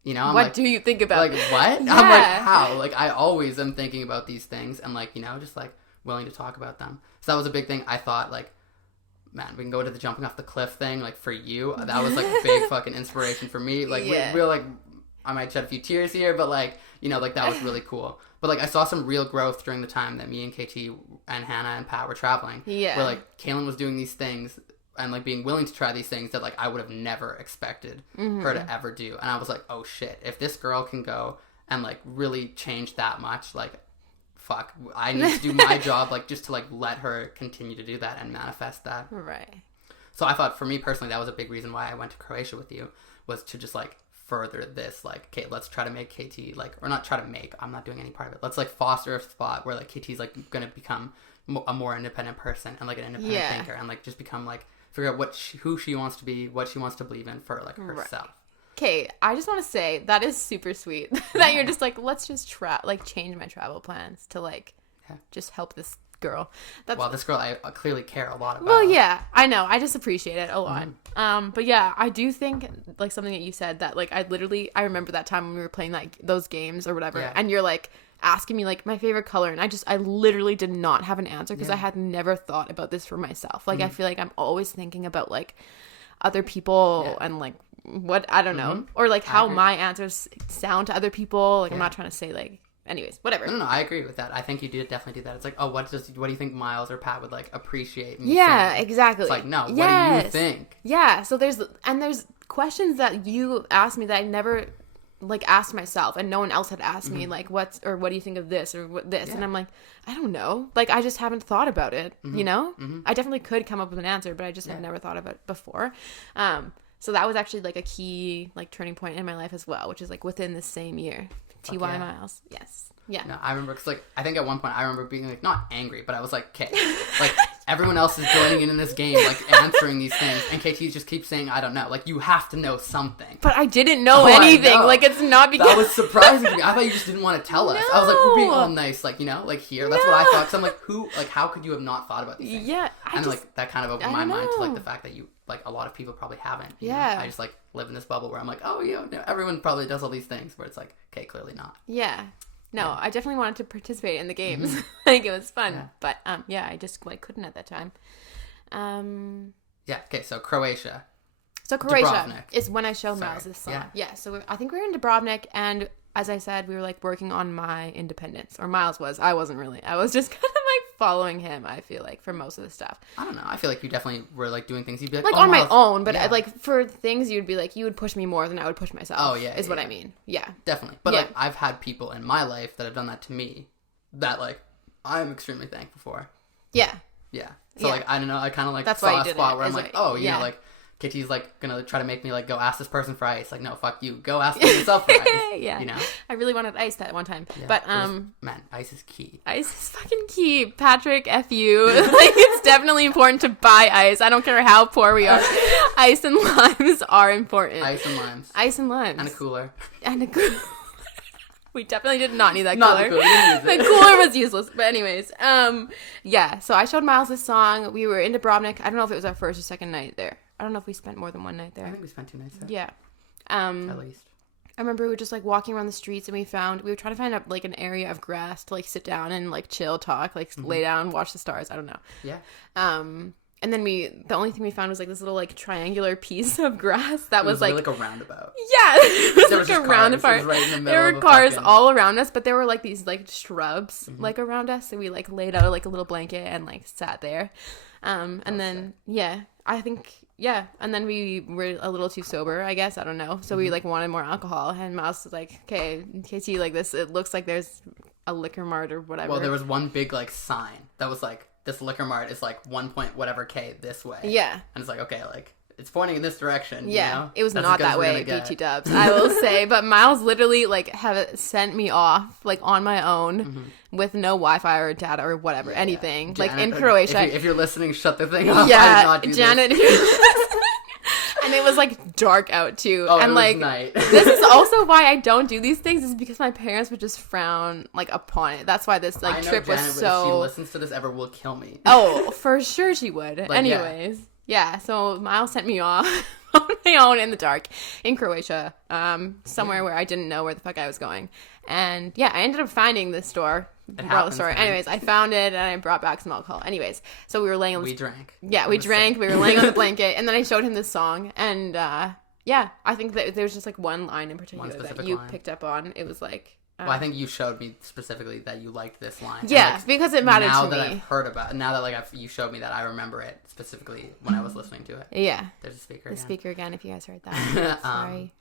you know, I'm what like, do you think about? Like what? Yeah. I'm like, how? Like I always am thinking about these things and like, you know, just like willing to talk about them. So that was a big thing. I thought like, man, we can go to the jumping off the cliff thing. Like for you, that was like a big fucking inspiration for me. Like we're like, I might shed a few tears here, but like, you know, like that was really cool. But like I saw some real growth during the time that me and KT and Hannah and Pat were traveling. Yeah. Where like Kaylin was doing these things and like being willing to try these things that like I would have never expected her to ever do. And I was like, oh shit, if this girl can go and like really change that much, like fuck, I need to do my job, like just to like let her continue to do that and manifest that. Right. So I thought for me personally, that was a big reason why I went to Croatia with you, was to just like further this, like, okay, let's try to make KT like, or not try to make, I'm not doing any part of it. Let's like foster a spot where like KT's like going to become a more independent person and like an independent thinker and like just become like, figure out who she wants to be, what she wants to believe in for like herself. Right. Okay, I just want to say that is super sweet that you're just like, let's just change my travel plans to like just help this girl. Well, this girl I clearly care a lot about. Well, yeah, I know. I just appreciate it a lot. But yeah, I do think like something that you said that like I remember that time when we were playing like those games or whatever, and you're like asking me like my favorite color, and I literally did not have an answer because I had never thought about this for myself. Like I feel like I'm always thinking about like other people and like what, I don't know. Or like how my answers sound to other people. Like I'm not trying to say like, anyways, whatever. No, I agree with that. I think you did definitely do that. It's like, oh, what do you think Miles or Pat would like appreciate me saying? Exactly. It's like, no, what do you think? Yeah, so there's questions that you asked me that I never like asked myself, and no one else had asked me like what do you think of this or what this, and I'm like, I don't know, like I just haven't thought about it, you know. I definitely could come up with an answer, but I just had never thought about it before. So that was actually like a key like turning point in my life as well, which is like within the same year. T.Y. Miles. Yes. Yeah. No, I remember, because like I think at one point I remember being like not angry, but I was like, okay, like everyone else is joining in this game, like answering these things, and KT just keeps saying, I don't know. Like, you have to know something. But I didn't know anything. Like, it's not because... That was surprising to me. I thought you just didn't want to tell us. No. I was like, we're being all nice, like, you know, like here. That's what I thought. Because I'm like, how could you have not thought about these things? Yeah. Like, that kind of opened my mind to, like, the fact that you, like, a lot of people probably haven't. You know? I just, like, live in this bubble where I'm like, oh, yeah, no, everyone probably does all these things, where it's like, okay, clearly not. Yeah. No, I definitely wanted to participate in the games. Like, it was fun. But, I just, like, couldn't at that time. Okay, so Croatia. So Croatia Dubrovnik. is when I showed Miles this song. Yeah, so I think we were in Dubrovnik, and as I said, we were, like, working on my independence. Or Miles was. I wasn't really. I was just kind of, like, following him, I feel like, for most of the stuff. I don't know. I feel like you definitely were, like, doing things. You'd be like, like, oh, on Miles. my own, but, like, for things, you'd be like, you would push me more than I would push myself. Oh, yeah. Is what I mean. Yeah. Definitely. But, like, I've had people in my life that have done that to me that, like, I'm extremely thankful for. Yeah. Yeah. So, like, I don't know. I kind of, like, that's saw a spot where I'm like, oh, you know, like, Kitty's, like, gonna try to make me, like, go ask this person for ice. Like, no, fuck you. Go ask yourself for ice. Yeah. You know? I really wanted ice that one time. Yeah, but, man, ice is key. Ice is fucking key. Patrick, F you. Like, it's definitely important to buy ice. I don't care how poor we are. Ice and limes are important. Ice and limes. Ice and limes. And a cooler. We definitely did not need that Not cooler. The cooler was useless. But anyways, so I showed Miles this song. We were in Dubrovnik. I don't know if it was our first or second night there. I don't know if we spent more than one night there. I think we spent 2 nights there. Yeah. At least. I remember we were just like walking around the streets, and we were trying to find like an area of grass to like sit down and like chill, talk, like lay down, watch the stars. I don't know. Yeah. And then the only thing we found was like this little like triangular piece of grass that was like a roundabout. Yeah, it was like a roundabout. Right in the middle there were cars all around us, but there were like these like shrubs like around us, so we like laid out like a little blanket and like sat there. And then I think and then we were a little too sober, I guess, I don't know. So we like wanted more alcohol, and Mouse was like, "Okay, KT, like this, it looks like there's a liquor mart or whatever." Well, there was one big like sign that was like, this liquor mart is like 1 point whatever K this way. Yeah. And it's like, okay, like it's pointing in this direction. Yeah. You know? It was not that way at BT Dubs, I will say. But Miles literally like have sent me off like on my own with no Wi-Fi or data or whatever, anything. Janet, like in Croatia. If you're listening, shut the thing off. Yeah, I did not do Janet. This. And it was like dark out too. Oh, and it was like night. This is also why I don't do these things, is because my parents would just frown like upon it. That's why this like trip Janet, was so. If she listens to this ever, will kill me. Oh, for sure she would. Like, anyways, so Miles sent me off on my own in the dark in Croatia, somewhere where I didn't know where the fuck I was going. And I ended up finding this store. Anyways, I found it and I brought back some alcohol. Anyways, so we were laying on We drank. Yeah, we drank. We were laying on the blanket, and then I showed him this song, and I think that there was just like one line in particular that you picked up on. It was like, well, I think you showed me specifically that you liked this line. Yeah, like, because it mattered to me. Now that I've heard about it, now that like you showed me that, I remember it specifically when I was listening to it. Yeah. There's a speaker. The speaker again, if you guys heard that. Sorry.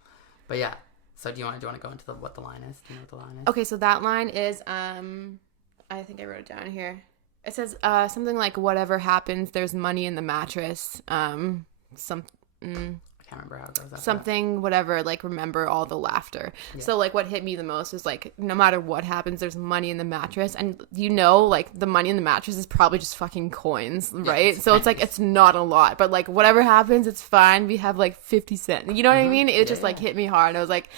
But yeah. So do you want to go into what the line is? Do you know what the line is? Okay, so that line is I think I wrote it down here. It says something like, "Whatever happens, there's money in the mattress." I can't remember how it goes. Something, whatever, like, remember all the laughter. Yeah. So, like, what hit me the most is, like, no matter what happens, there's money in the mattress. And, like, the money in the mattress is probably just fucking coins, right? So it's, like, it's not a lot. But, like, whatever happens, it's fine. We have, like, 50 cents. You know what I mean? It just, like, hit me hard. I was like,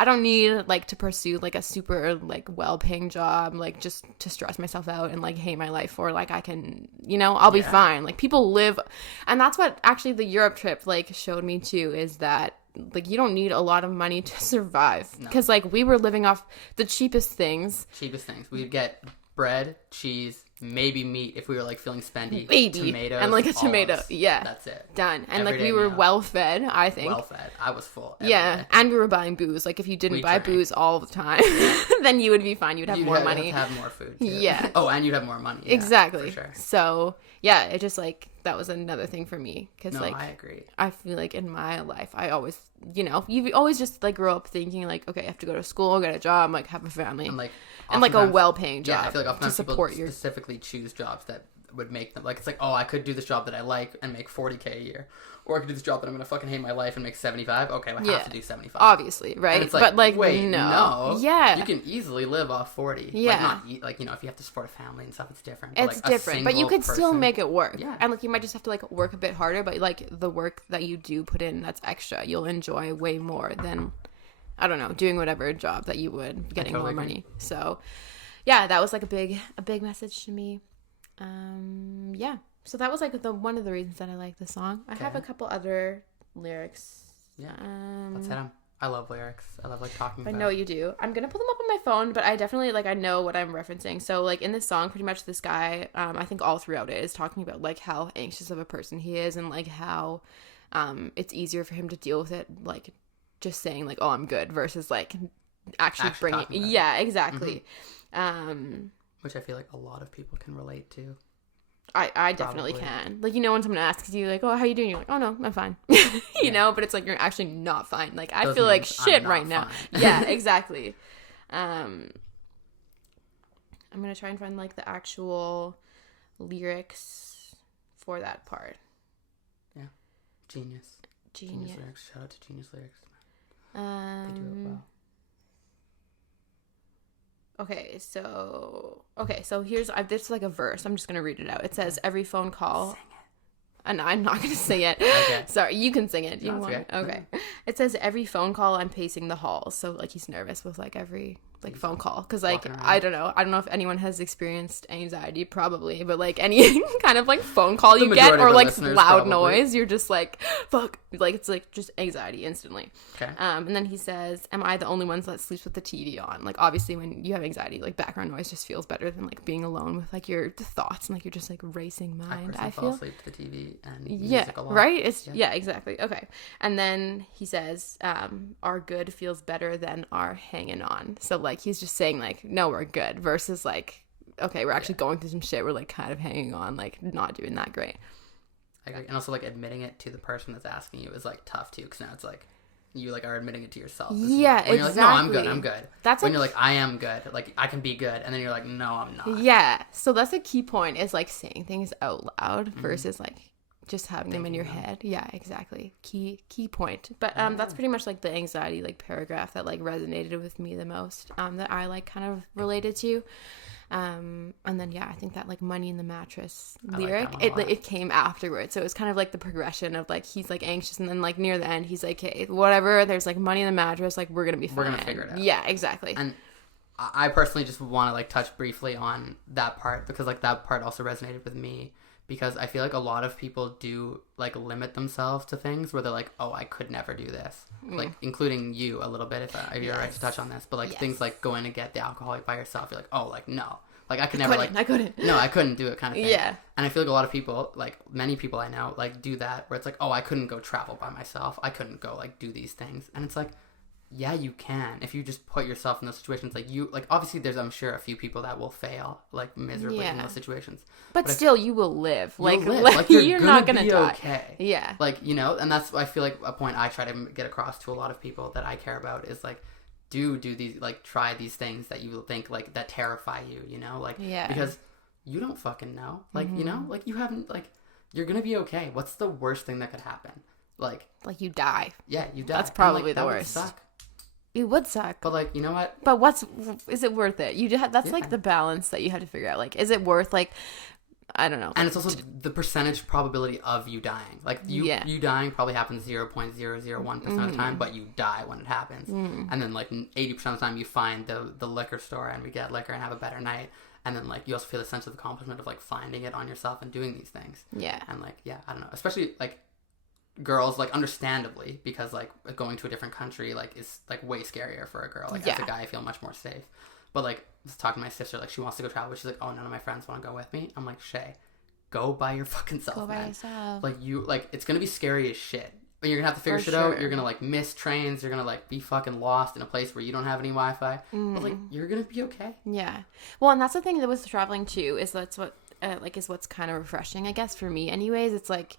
I don't need, like, to pursue, like, a super, like, well-paying job, like, just to stress myself out and, like, hate my life for. Like, I can, I'll be fine. Like, people live, and that's what actually the Europe trip, like, showed me, too, is that, like, you don't need a lot of money to survive. Because, like, we were living off the cheapest things. We'd get bread, cheese, maybe meat if we were like feeling spendy. Maybe. Tomatoes And like a olives. tomato. Yeah. That's it. Done. And like Everyday we were meal. well fed, I think. Well fed. I was full. Yeah. Day. And we were buying booze. Like if you didn't We buy drank. booze all the time, then you would be fine. You'd have more money. You'd have more food. Too. Yeah. Oh, and you'd have more money. Yeah, exactly. For sure. So yeah, it just like that was another thing for me because No, like I agree. I feel like in my life I always, you always just like grow up thinking like, okay, I have to go to school, get a job, like have a family, And like a well-paying job. Yeah, I feel like oftentimes to support people your specifically choose jobs that would make them like, it's like, oh, I could do this job that I like and make $40K a year, or I could do this job that I'm gonna fucking hate my life and make 75. Okay, I have to do 75. Obviously, right? And it's like, but like, wait, no, yeah, you can easily live off 40. Yeah, like, not eat, like, if you have to support a family and stuff, it's different. But it's like different, but you could still make it work. Yeah, and like you might just have to like work a bit harder, but like the work that you do put in, that's extra. You'll enjoy way more than, I don't know, doing whatever job that you would, getting totally more agree. money. So yeah, that was like a big message to me. Yeah, so that was like one of the reasons that I like the song. I have a couple other lyrics. Yeah, let's hit them. I love lyrics. I love like talking about. I know you do. I'm gonna pull them up on my phone, but I definitely I know what I'm referencing. So like in this song, pretty much this guy, I think all throughout it is talking about like how anxious of a person he is, and like how it's easier for him to deal with it, like just saying like, oh, I'm good, versus like actually bringing. Yeah, exactly. Mm-hmm. Which I feel like a lot of people can relate to. I definitely can. Like, when someone asks you, like, oh, how you doing? You're like, oh, no, I'm fine. you know, but it's like, you're actually not fine. Like, I feel like shit right now. Yeah, exactly. I'm going to try and find, like, the actual lyrics for that part. Yeah. Genius lyrics. Shout out to Genius lyrics. They do it well. Okay, so here's this is like a verse. I'm just gonna read it out. It says, every phone call. Sing it. And I'm not gonna sing it. Okay. Sorry, you can sing it. Okay. It says, every phone call I'm pacing the halls. So like he's nervous with like every phone call, because like I don't know if anyone has experienced anxiety, probably, but like any kind of like phone call you get, or like loud noise, you're just like, fuck, like it's like just anxiety instantly. Okay. And then he says, am I the only one that sleeps with the TV on? Like obviously when you have anxiety, like background noise just feels better than like being alone with like your thoughts and like you're just like racing mind. I feel. Fall asleep to the TV and music a lot. Right? Yeah, exactly. Okay. And then he says, our good feels better than our hanging on. So like he's just saying like, no, we're good, versus like, okay, we're actually going through some shit, we're like kind of hanging on, like not doing that great. I agree. And also like admitting it to the person that's asking you is like tough too, because now it's like you like are admitting it to yourself. Yeah, exactly. You're like, no, I'm good. That's when you're like, I am good, like I can be good, and then you're like, no, I'm not. Yeah, so that's a key point, is like saying things out loud versus like just having them in your head. Yeah, exactly. Key point. But that's pretty much like the anxiety like paragraph that like resonated with me the most, that I like kind of related to. And then I think that like money in the mattress lyric, it came afterwards, so it was kind of like the progression of like he's like anxious, and then like near the end he's like, hey, whatever, there's like money in the mattress, like we're gonna be fine, we're gonna figure it out. Yeah, exactly. And I personally just want to like touch briefly on that part, because like that part also resonated with me, because I feel like a lot of people do like limit themselves to things where they're like, oh, I could never do this, like including you a little bit if you're right to touch on this, but like things like going to get the alcohol by yourself, you're like, oh, like no, like I couldn't do it kind of thing. Yeah. And I feel like a lot of people, like many people I know, like do that, where it's like, oh, I couldn't go travel by myself, I couldn't go like do these things, and it's like, yeah, you can, if you just put yourself in those situations. Like you, like obviously there's, I'm sure, a few people that will fail like miserably in those situations, but still you will live. Like you're not gonna die. Okay. Yeah. Like, and that's, I feel like a point I try to get across to a lot of people that I care about is like, do these, like try these things that you think like that terrify you, like, because you don't fucking know, like, like you haven't, like, you're gonna be okay. What's the worst thing that could happen? Like you die. Yeah, you die. That's probably like, the worst. Would suck. It would suck. But like, you know what? But is it worth it? That's like the balance that you have to figure out. Like, is it worth, like, I don't know. And it's also the percentage probability of you dying. Like you dying probably happens 0.001% of the time, but you die when it happens. And then like 80% of the time you find the liquor store and we get liquor and have a better night. And then like you also feel a sense of accomplishment of like finding it on yourself and doing these things. Yeah. And like, I don't know. Especially like girls, like understandably, because like going to a different country like is like way scarier for a girl. Like as a guy I feel much more safe. But like, I was talking to my sister, like she wants to go travel, but she's like, oh, none of my friends want to go with me. I'm like, Shay, go by your fucking self, Go by man. yourself. Like it's gonna be scary as shit. But you're gonna have to figure shit out. You're gonna like miss trains. You're gonna like be fucking lost in a place where you don't have any Wi-Fi. But like, you're gonna be okay. Yeah. Well, and that's the thing that with traveling too, is that's what is what's kind of refreshing, I guess, for me. Anyways, it's like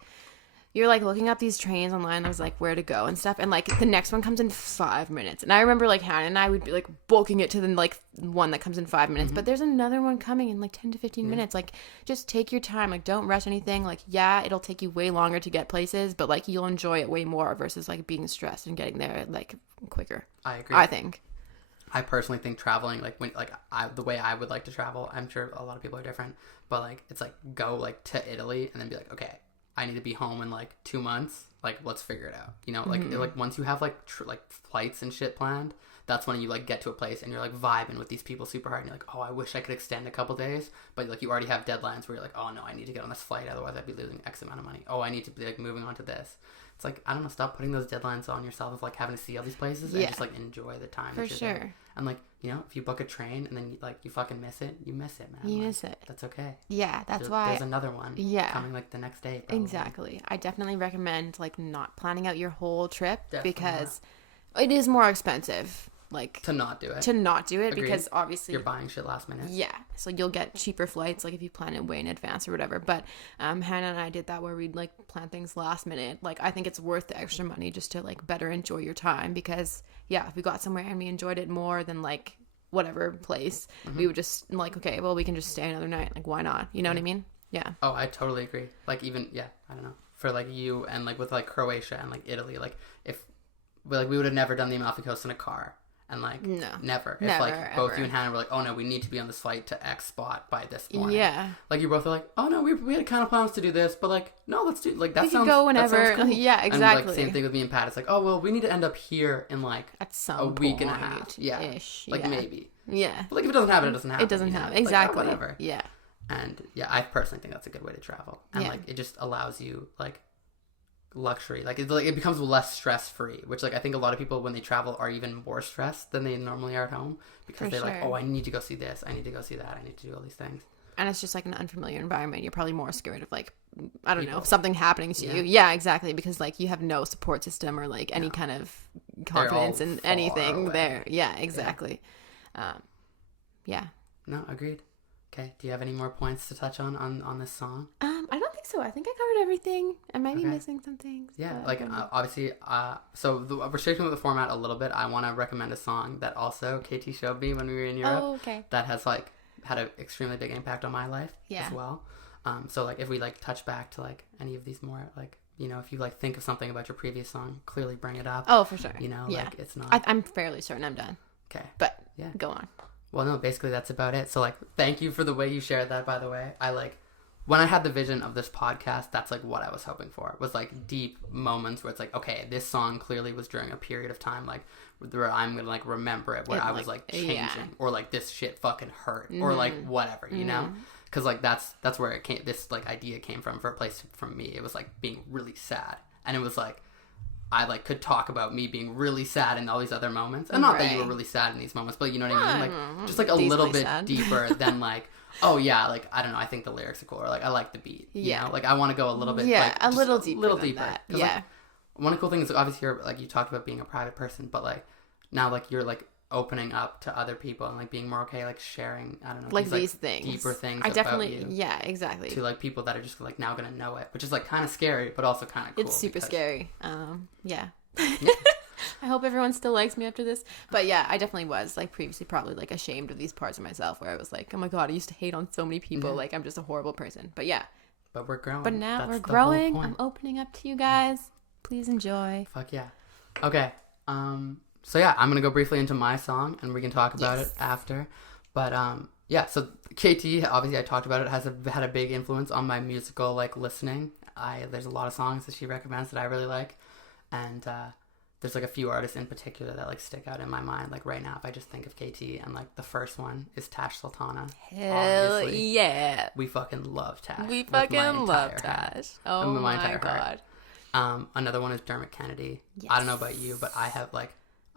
you're like looking up these trains online. I was like, where to go and stuff, and like the next one comes in 5 minutes, and I remember like Hannah and I would be like booking it to the like one that comes in 5 minutes, but there's another one coming in like 10 to 15 minutes. Like, just take your time. Like, don't rush anything. Like, yeah, it'll take you way longer to get places, but like you'll enjoy it way more versus like being stressed and getting there like quicker. I agree. I think. I personally think traveling, like when like the way I would like to travel, I'm sure a lot of people are different, but like it's like go like to Italy and then be like, okay, I need to be home in like 2 months. Like, let's figure it out. You know, like like once you have like like flights and shit planned, that's when you like get to a place and you're like vibing with these people super hard. And you're like, oh, I wish I could extend a couple days, but like you already have deadlines where you're like, oh no, I need to get on this flight, otherwise I'd be losing X amount of money. Oh, I need to be like moving on to this. It's like, I don't know, stop putting those deadlines on yourself of like having to see all these places and just like enjoy the time. For sure. There. And like, you know, if you book a train and then you fucking miss it, you miss it, man. You like, miss it. That's okay. Yeah, that's why. There's another one. Coming like the next day. Probably. Exactly. I definitely recommend like not planning out your whole trip Definitely because it is more expensive. Like to not do it. Agreed. Because obviously you're buying shit last minute. Yeah. So you'll get cheaper flights like if you plan it way in advance or whatever. But Hannah and I did that where we'd like plan things last minute. Like, I think it's worth the extra money just to like better enjoy your time because if we got somewhere and we enjoyed it more than like whatever place, we would just like, okay, well, we can just stay another night. Like, why not? You know what I mean? Yeah. Oh, I totally agree. Like, even I don't know, for like you and like with like Croatia and like Italy, like if we would have never done the Amalfi Coast in a car. And like, never. If like both you and Hannah were like, oh no, we need to be on this flight to X spot by this morning. Yeah. Like, you both are like, oh no, we had kind of plans to do this, but like, no, let's do, like, that sounds, go whenever. That sounds cool. Yeah, exactly. And like, same thing with me and Pat. It's like, oh well, we need to end up here in like at some a week and a half. Yeah. Ish. Like, maybe. Yeah. But like, if it doesn't happen, it doesn't happen. It doesn't happen. Exactly. Like, whatever. Yeah. And I personally think that's a good way to travel. And like, it just allows you like luxury, like it becomes less stress free, which like I think a lot of people when they travel are even more stressed than they normally are at home because they're like, oh, I need to go see this, I need to go see that, I need to do all these things, and it's just like an unfamiliar environment. You're probably more scared of like, I don't know, something happening to you. Yeah, exactly, because like you have no support system or like any kind of confidence in anything away. There. Yeah, exactly. Yeah. No, agreed. Okay, do you have any more points to touch on this song? I don't think so. I think I covered everything. I might be missing some things. Yeah, like obviously, so we're sticking with the format a little bit. I want to recommend a song that also KT showed me when we were in Europe. Oh, okay. That has like had an extremely big impact on my life as well. So like if we like touch back to like any of these more like, you know, if you like think of something about your previous song, clearly bring it up. Oh, for sure. You know, like it's not. I'm fairly certain I'm done. Okay. But go on. Well, no, basically that's about it. So, like, thank you for the way you shared that, by the way. I, like, when I had the vision of this podcast, that's, like, what I was hoping for. Was, like, deep moments where it's like, okay, this song clearly was during a period of time, like, where I'm going to, like, remember it, where I was, like, changing. Or, like, this shit fucking hurt. Or, like, whatever, you know? Because, like, that's where it came, this, like, idea came from for a place from me. It was, like, being really sad. And it was, like, I like could talk about me being really sad in all these other moments, and not that you were really sad in these moments, but you know what I mean, like just like a little bit deeper than like, oh yeah, like I don't know, I think the lyrics are cool, or like I like the beat, you know? Like I want to go a little bit, like, a little deeper, that. Like, one cool thing is like, obviously you're like, you talked about being a private person, but like now like you're like opening up to other people and like being more okay, like sharing, I don't know, like these things, deeper things. I definitely, about you exactly. To like people that are just like now gonna know it, which is like kind of scary, but also kind of cool. It's super scary. I hope everyone still likes me after this. But yeah, I definitely was like previously probably like ashamed of these parts of myself where I was like, oh my god, I used to hate on so many people. Like I'm just a horrible person. But yeah. But we're growing. But now we're growing. I'm opening up to you guys. Please enjoy. Fuck yeah. Okay. So yeah, I'm gonna go briefly into my song and we can talk about it after. But yeah, so KT, obviously I talked about it, had a big influence on my musical like listening. There's a lot of songs that she recommends that I really like. And there's like a few artists in particular that like stick out in my mind. Like right now, if I just think of KT, and like the first one is Tash Sultana. Hell obviously. Yeah. We fucking love Tash. We fucking love Tash. Oh my god. Another one is Dermot Kennedy. Yes. I don't know about you, but I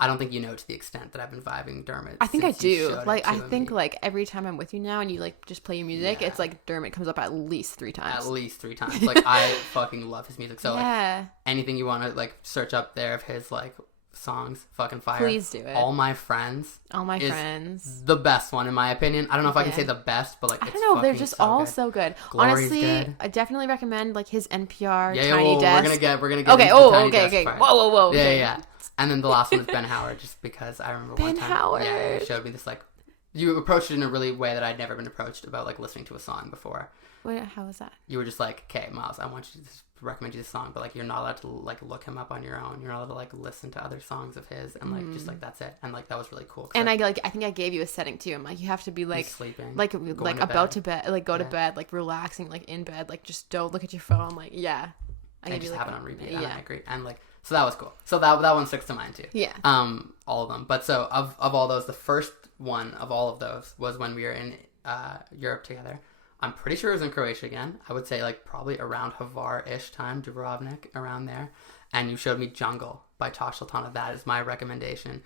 I don't think you know to the extent that I've been vibing Dermot. I think I since you do. showed it Like, I to think me. like every time I'm with you now and you like just play your music, Yeah. it's like Dermot comes up at least 3 times. At least 3 times. Like, I fucking love his music. So, like, yeah. anything you want to, like, search up there of his, like, songs, fucking fire. Please do it. All My Friends. All My is Friends. the best one, in my opinion. I don't know if I can Yeah. say the best, but, like, I it's don't know. They're fucking just so all good. so good. Glory's Honestly, good. I definitely recommend like his NPR Yeah, Tiny well, Desk. we're gonna get Okay. into the Oh, Tiny okay. Desk Okay. part. Whoa. Yeah, Okay. yeah. And then the last one is Ben Howard, just because I remember one Ben time. Howard. Yeah, you showed me this, like, you approached it in a really way that I'd never been approached about, like, listening to a song before. Wait, how was that? You were just like, okay, Miles, I want you to recommend you this song, but, like, you're not allowed to, like, look him up on your own. You're not allowed to, like, listen to other songs of his, and, like, just, like, that's it. And, like, that was really cool. And I think I gave you a setting too. I'm like, you have to be like, sleeping, like about to to bed, like go to Yeah. bed, like relaxing, like in bed, like just don't look at your phone. Like, yeah, I gave just you, have like, it on repeat. Yeah, And I agree. And, like, so that was cool. So that one sticks to mind too. yeah. All of them. But so of all those, the first one of all of those was when we were in Europe together. I'm pretty sure it was in Croatia again. I would say, like, probably around Hvar-ish time, Dubrovnik, around there. And you showed me Jungle by Tash Sultana. That is my recommendation.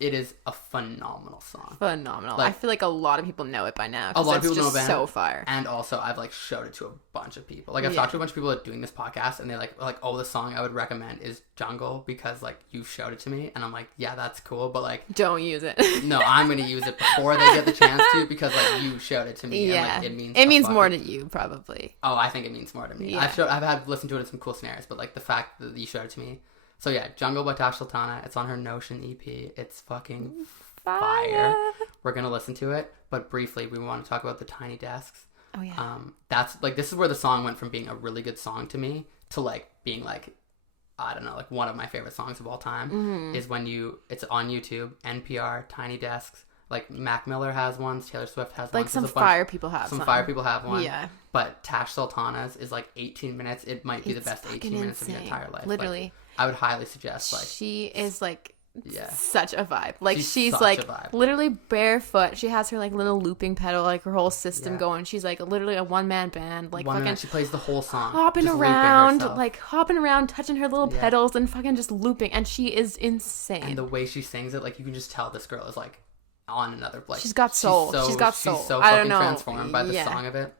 It is a phenomenal song. Phenomenal. Like, I feel like a lot of people know it by now. A lot of it's people know just about so it. fire. And also, I've, like, showed it to a bunch of people. Like, I've Yeah. talked to a bunch of people that are doing this podcast, and they're like, oh, the song I would recommend is Jungle because, like, you showed it to me. And I'm like, yeah, that's cool, but, like, Don't use it. no, I'm going to use it before they get the chance to because, like, you showed it to me. Yeah, And, like, it means more to you probably. Oh, I think it means more to me. Yeah. I've had listened to it in some cool scenarios, but, like, the fact that you showed it to me. So yeah, Jungle by Tash Sultana. It's on her Notion EP. It's fucking fire. We're gonna listen to it, but briefly, we want to talk about the Tiny Desks. Oh yeah. That's like, this is where the song went from being a really good song to me to, like, being, like, I don't know, like, one of my favorite songs of all time. Is when it's on YouTube, NPR Tiny Desks. Like, Mac Miller has one, Taylor Swift has one. Like some There's a bunch- fire people have Some fire people have one. Yeah. But Tash Sultana's is like 18 minutes. It might be the It's best 18 fucking minutes of your insane. entire life. Literally. Like, I would highly suggest, like, She is like yeah. such a vibe. Like she's such like a vibe. literally barefoot. She has her like little looping pedal, like her whole system Yeah. going. She's like literally a one man band, like One fucking minute, she plays the whole song. hopping just looping around, herself. like hopping around, touching her little Yeah. pedals and fucking just looping. And she is insane. And the way she sings it, like, you can just tell this girl is, like, on another, like, She's got soul. She's got soul. She's so I don't fucking know. transformed by the Yeah. song of it.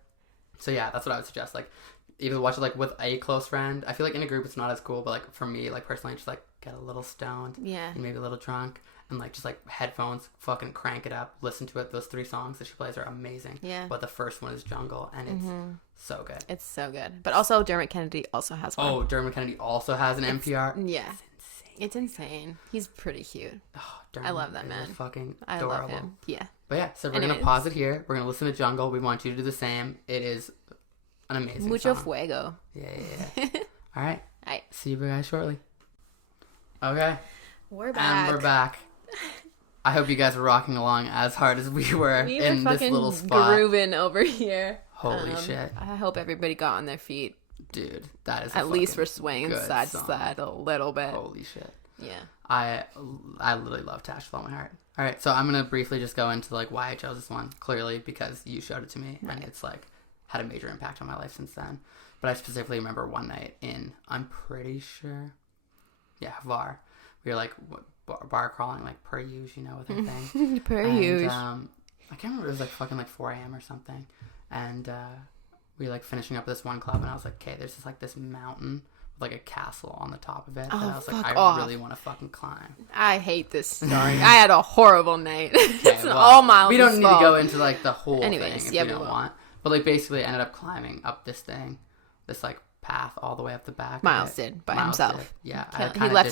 So yeah, that's what I would suggest. Like, either watch it, like, with a close friend. I feel like in a group it's not as cool, but, like, for me, like, personally, just, like, get a little stoned. Yeah. And maybe a little drunk. And, like, just, like, headphones, fucking crank it up, listen to it. Those 3 songs that she plays are amazing. Yeah. But the first one is Jungle, and it's so good. It's so good. But also Dermot Kennedy also has one. Oh, Dermot Kennedy also has an NPR. Yeah. It's insane. It's insane. He's pretty cute. Oh, I love that is man. fucking I adorable. love him. Yeah. But yeah, so we're going to Anyways. pause it here. We're going to listen to Jungle. We want you to do the same. It is an amazing Mucho song. fuego. Yeah. All right. Alright. See you guys shortly. Okay. We're back. And we're back. I hope you guys were rocking along as hard as we were We were in this fucking little spot. grooving over here. Holy shit. I hope everybody got on their feet. Dude, that is a At least fucking we're swaying good side to song. side a little bit. Holy shit. Yeah. I literally love Tash with all my heart. All right, so I'm gonna briefly just go into, like, why I chose this one. Clearly, because you showed it to me, and it's, like, had a major impact on my life since then. But I specifically remember one night in, I'm pretty sure, yeah, Var. We were, like, bar crawling, like, per use, you know, with her thing. Per And, use. I can't remember. It was, like, fucking, like, 4 a.m. or something. And we were, like, finishing up this one club, and I was like, okay, there's just, like, this mountain with, like, a castle on the top of it. Oh, and I was like, fuck I off. really want to fucking climb. I hate this story. I had a horrible night. It's well, all Miles' we don't need to fault. go into, like, the whole Anyways, thing if yeah, we we don't won't. want. But, like, basically, I ended up climbing up this thing, this, like, path all the way up the back. Miles of it. did by Miles himself. did. Yeah,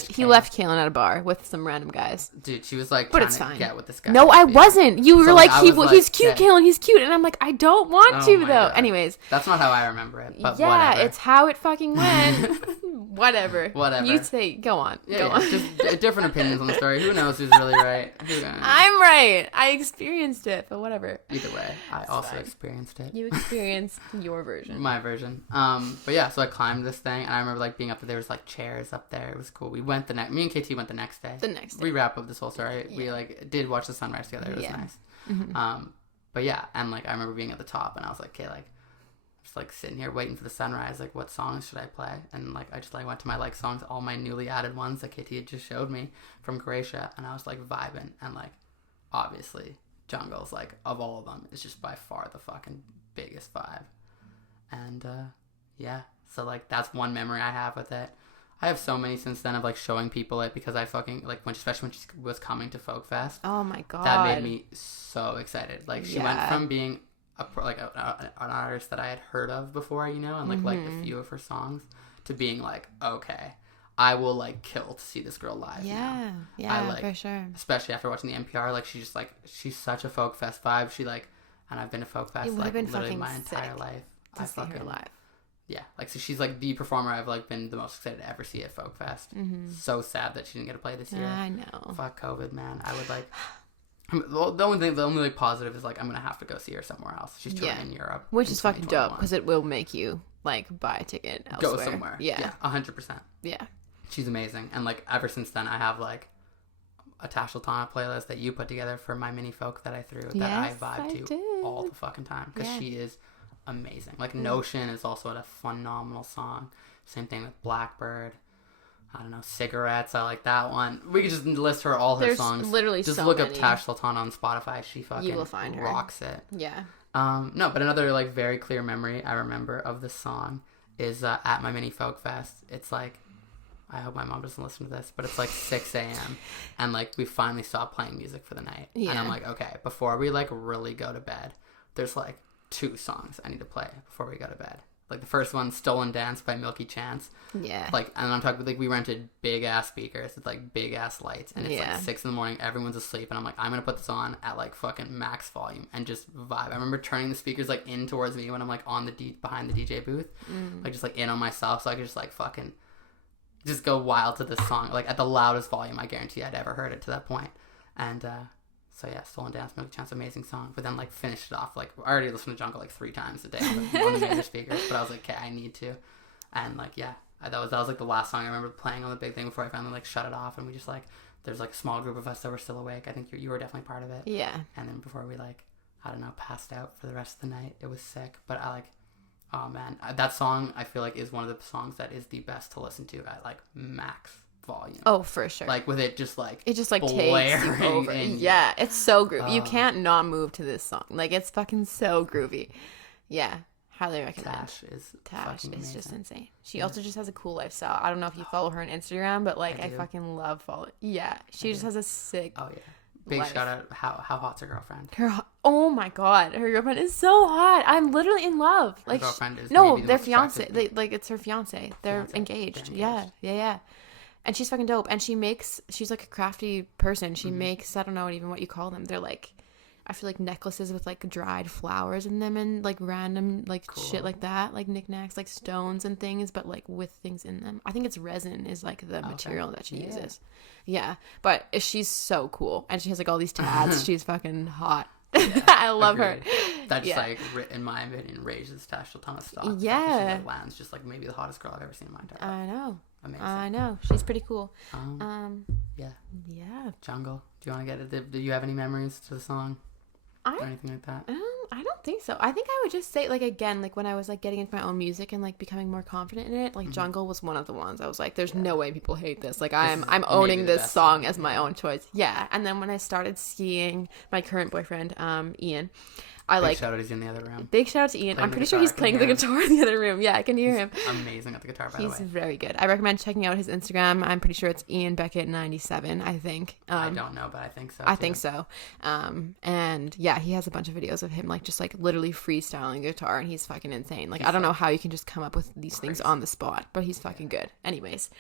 He left Kaylin at a bar with some random guys. Dude, she was like, But trying it's to fine. get with this guy. No, I wasn't. You were So, like, I he's was like, cute, okay. Kaylin, he's cute. And I'm like, I don't want Oh to, my though. God. Anyways. That's not how I remember it, but Yeah, whatever. it's how it fucking went. Whatever. Whatever. You say, go on. Yeah, go yeah, on. just different opinions on the story. Who knows who's really right? I'm right. I experienced it, but whatever. Either way, I also fine. experienced it. You experienced your version. My version. But yeah, so I climbed this thing, and I remember, like, being up there. There was, like, chairs up there. It was cool. We went me and KT went the next day. The next day. We wrap up this whole story. We, like, did watch the sunrise together. It was Yeah. nice. Mm-hmm. But yeah, and, like, I remember being at the top, and I was like, okay, like, just like sitting here waiting for the sunrise, like what songs should I play? And like I just like went to my like songs, all my newly added ones that KT had just showed me from Croatia, and I was like vibing, and like obviously Jungle's like of all of them is just by far the fucking biggest vibe. And yeah, so like that's one memory I have with it. I have so many since then of like showing people it, because I fucking like especially when she was coming to Folk Fest. Oh my god, that made me so excited. Like she went from being an artist that I had heard of before, you know, and like liked a few of her songs, to being like, okay, I will like kill to see this girl live. Yeah, now. yeah, like, for sure. Especially after watching the NPR, like she's such a Folk Fest vibe. She like, and I've been to Folk Fest like literally my entire life. To see her live. Yeah, like so she's like the performer I've like been the most excited to ever see at Folk Fest. So sad that she didn't get to play this year. I know. Fuck COVID, man. I would like. The only like positive is like I'm gonna have to go see her somewhere else. She's touring in Europe, which is fucking dope, because it will make you like buy a ticket elsewhere. Go somewhere. Yeah, 100%. Yeah, she's amazing, and like ever since then, I have like a Tash Sultana playlist that you put together for my mini folk that I threw that I vibe to all the fucking time, because she is amazing. Like Notion is also a phenomenal song. Same thing with Blackbird. I don't know, Cigarettes. I like that one. We could just list her all her songs. Literally, just so look many. up Tash Sultana on Spotify. She fucking you will find her. Rocks it. Yeah. No, but another like very clear memory I remember of the song is at my mini folk fest. It's like, I hope my mom doesn't listen to this, but it's like 6 a.m. and like we finally stopped playing music for the night. Yeah. And I'm like, okay, before we like really go to bed, there's like 2 songs I need to play before we go to bed. Like the first one, Stolen Dance by Milky Chance. Yeah. Like, and I'm talking like we rented big ass speakers with like big ass lights, and it's like 6 a.m. Everyone's asleep, and I'm like, I'm gonna put this on at like fucking max volume and just vibe. I remember turning the speakers like in towards me when I'm like on the behind the DJ booth, like just like in on myself, so I could just like fucking just go wild to this song, like at the loudest volume I guarantee I'd ever heard it to that point. And so yeah, Stolen Dance, Milky Chance, amazing song. But then like finished it off, like I already listened to Jungle like 3 times a day on the major speakers, but I was like, okay, I need to. And like that was like the last song I remember playing on the big thing before I finally like shut it off, and we just like, there's like a small group of us that were still awake. I think you were definitely part of it. Yeah. And then before we like, I don't know, passed out for the rest of the night. It was sick, but I like, oh man, that song I feel like is one of the songs that is the best to listen to at like max volume. Oh, for sure. Like with it just like takes you over. Yeah, it's so groovy. You can't not move to this song. Like it's fucking so groovy. Yeah, highly recommend. Tash is just insane. She also just has a cool lifestyle. I don't know if you follow her on Instagram, but like I fucking love following. Yeah, she just has a sick. Oh yeah. Big shout out. How hot's her girlfriend? Oh my god, her girlfriend is so hot. I'm literally in love. Like her girlfriend is their fiance. Like it's her fiance. They're engaged. Yeah. And she's fucking dope. And she's like a crafty person. She makes, I don't know even what you call them. They're like, I feel like necklaces with like dried flowers in them and like random like shit like that. Like knickknacks, like stones and things, but like with things in them. I think it's resin is like the material that she uses. Yeah. But she's so cool. And she has like all these tats. She's fucking hot. Yeah, I love her. That just like, in my opinion, raises Tash Sultana's stock. Yeah. She like lands just like maybe the hottest girl I've ever seen in my entire life. I know. Amazing. I know. She's pretty cool. Yeah. Yeah. Jungle. Do you want to get it? Do you have any memories to the song? Or anything like that? I don't think so. I think I would just say, like, again, like, when I was, like, getting into my own music and, like, becoming more confident in it, like, Jungle was one of the ones I was like, there's no way people hate this. Like, I'm owning this song as my own choice. Yeah. And then when I started seeing my current boyfriend, Ian, Big shout out, he's in the other room. Big shout out to Ian. I'm pretty sure he's playing the guitar in the other room. Yeah, I can hear him. Amazing at the guitar, by the way. He's very good. I recommend checking out his Instagram. I'm pretty sure it's Ian Beckett 97, I think. I don't know, but I think so. I think so. And yeah, he has a bunch of videos of him like just like literally freestyling guitar, and he's fucking insane. Like, I don't know how you can just come up with these things on the spot, but he's fucking good. Anyways,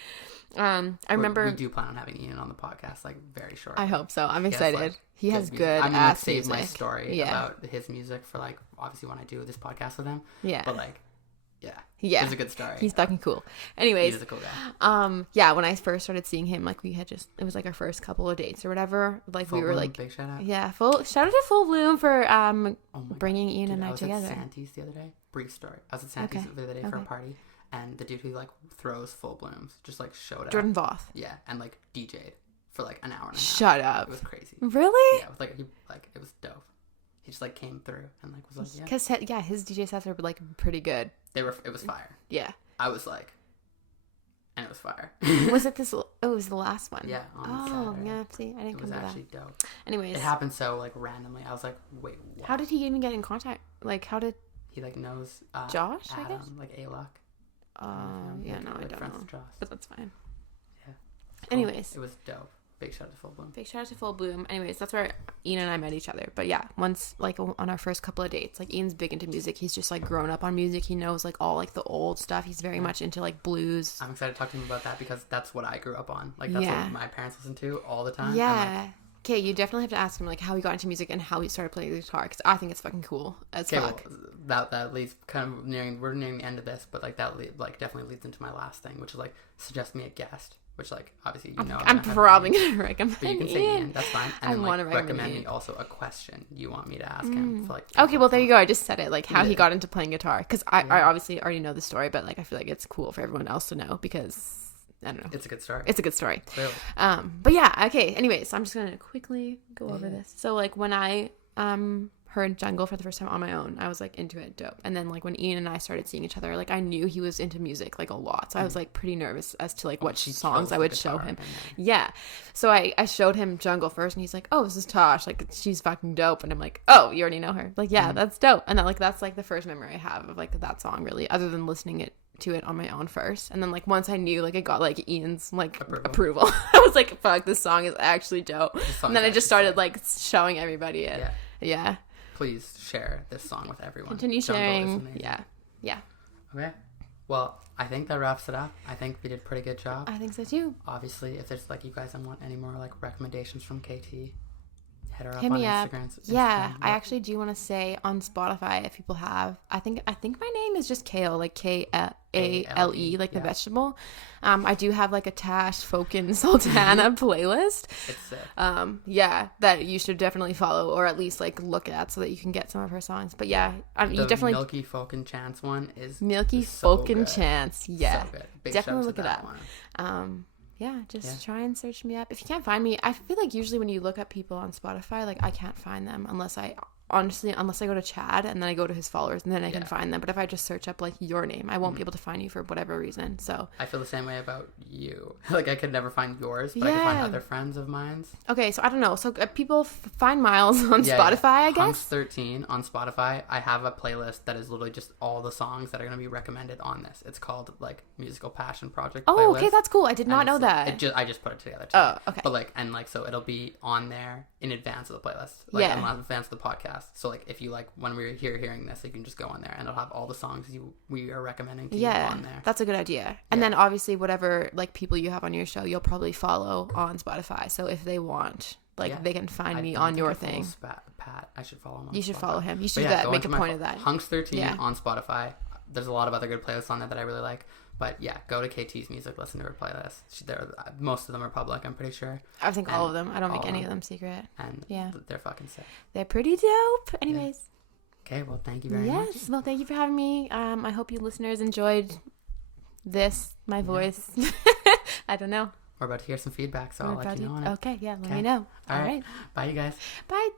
I remember we do plan on having Ian on the podcast like very shortly. I hope so. I'm excited. He has good I'm gonna save music. my story about his music for like obviously when I do this podcast with him. Yeah. But like it's a good story. He's fucking cool. Anyways, he's a cool guy. Yeah, when I first started seeing him, like we had it was like our first couple of dates or whatever. Like Full we were Bloom, like, big shout out. Yeah, shout out to Full Bloom for bringing Ian and I together. I was at Santy's the other day. Brief story. I was at Santy's the other day for a party, and the dude who like throws Full Blooms just like showed up. Jordan Voth. Yeah, and like DJ'd for like an hour and a half. Shut up. It was crazy. Really? Yeah, it was like it was dope. he just like came through and like was like, because his DJ sets were like pretty good. It was fire. Yeah. I was like, and it was fire. Was it this? Oh, it was the last one. Yeah. Oh, yeah. See, I didn't come to that. It was actually dope. Anyways, it happened so like randomly. I was like, wait, what? How did he even get in contact? Like, how did he like knows Josh? Adam, I guess. like A-Lock. Yeah, no, I don't know. Josh. But that's fine. Yeah. Cool. Anyways, it was dope. Big shout out to Full Bloom. Big shout out to Full Bloom. Anyways, that's where Ian and I met each other. But yeah, once like on our first couple of dates, like Ian's big into music. He's just like grown up on music. He knows like all like the old stuff. He's very much into like blues. I'm excited to talk to him about that because that's what I grew up on. Like that's what my parents listened to all the time. Yeah. Okay, you definitely have to ask him like how he got into music and how he started playing the guitar because I think it's fucking cool as fuck. Well, that leads kind of we're nearing the end of this, but like that like definitely leads into my last thing, which is like suggest me a guest. Which, like, obviously, you know... I'm probably going to recommend but you can say Ian. That's fine. And then, want to recommend me also a question you want me to ask him. For, like, okay, well, there you go. I just said it. Like, how he got into playing guitar. Because I obviously already know the story, but, like, I feel like it's cool for everyone else to know because... I don't know. It's a good story. It's a good story. Clearly. But, yeah. Okay. Anyways, so I'm just going to quickly go over this. So, like, when I... heard Jungle for the first time on my own, I was like into it, dope. And then like when Ian and I started seeing each other, like I knew he was into music like a lot, so I was like pretty nervous as to like what songs I would show him. Yeah, so I showed him Jungle first and he's like, oh, this is Tash, like she's fucking dope. And I'm like, oh, you already know her? Like, yeah, that's dope. And then like that's like the first memory I have of like that song, really, other than listening to it on my own first. And then like once I knew like I got like Ian's like approval I was like, fuck, this song is actually dope. And then I just started like showing everybody it. Yeah. Please share this song with everyone. Continue sharing. Yeah. Okay. Well, I think that wraps it up. I think we did a pretty good job. I think so too. Obviously, if there's like you guys want any more like recommendations from KT, hit her up Hit on me Instagram. Yeah, I actually do want to say on Spotify, if people have, I think my name is just Kale, like Kale, like the vegetable. I do have like a Tash Sultana playlist. It's sick. That you should definitely follow or at least like look at so that you can get some of her songs. But yeah, you definitely Milky Folkin Chance one is so Chance. Yeah, so good. Big definitely look at that one. Try and search me up. If you can't find me, I feel like usually when you look up people on Spotify, like I can't find them unless I go to Chad and then I go to his followers and then I can find them. But if I just search up like your name, I won't be able to find you for whatever reason. So I feel the same way about you. Like I could never find yours, but I can find other friends of mine's. Okay, so I don't know. So people find Miles on Spotify, I guess. Hunks 13 on Spotify. I have a playlist that is literally just all the songs that are going to be recommended on this. It's called like Musical Passion Project. Oh, playlist. Okay, that's cool. I did not know that. I just put it together too. Oh, okay. But so it'll be on there in advance of the playlist. In advance of the podcast. So like if you like when we're hearing this, you can just go on there and it'll have all the songs we are recommending to you on there. That's a good idea. And then obviously whatever like people you have on your show, you'll probably follow on Spotify. So if they want, they can find me on your thing. Pat, I should follow him. You should follow him. You should do that. Make a point of that. Hunks 13 on Spotify. There's a lot of other good playlists on there that I really like. But yeah, go to KT's music, listen to her playlist. Most of them are public, I'm pretty sure. I think all of them. I don't make any of them secret. And they're fucking sick. They're pretty dope. Anyways. Okay, well, thank you very much. Yes, well, thank you for having me. I hope you listeners enjoyed my voice. I don't know. We're about to hear some feedback, so I'll let you know on it. Okay, let me know. All right. Bye, you guys. Bye.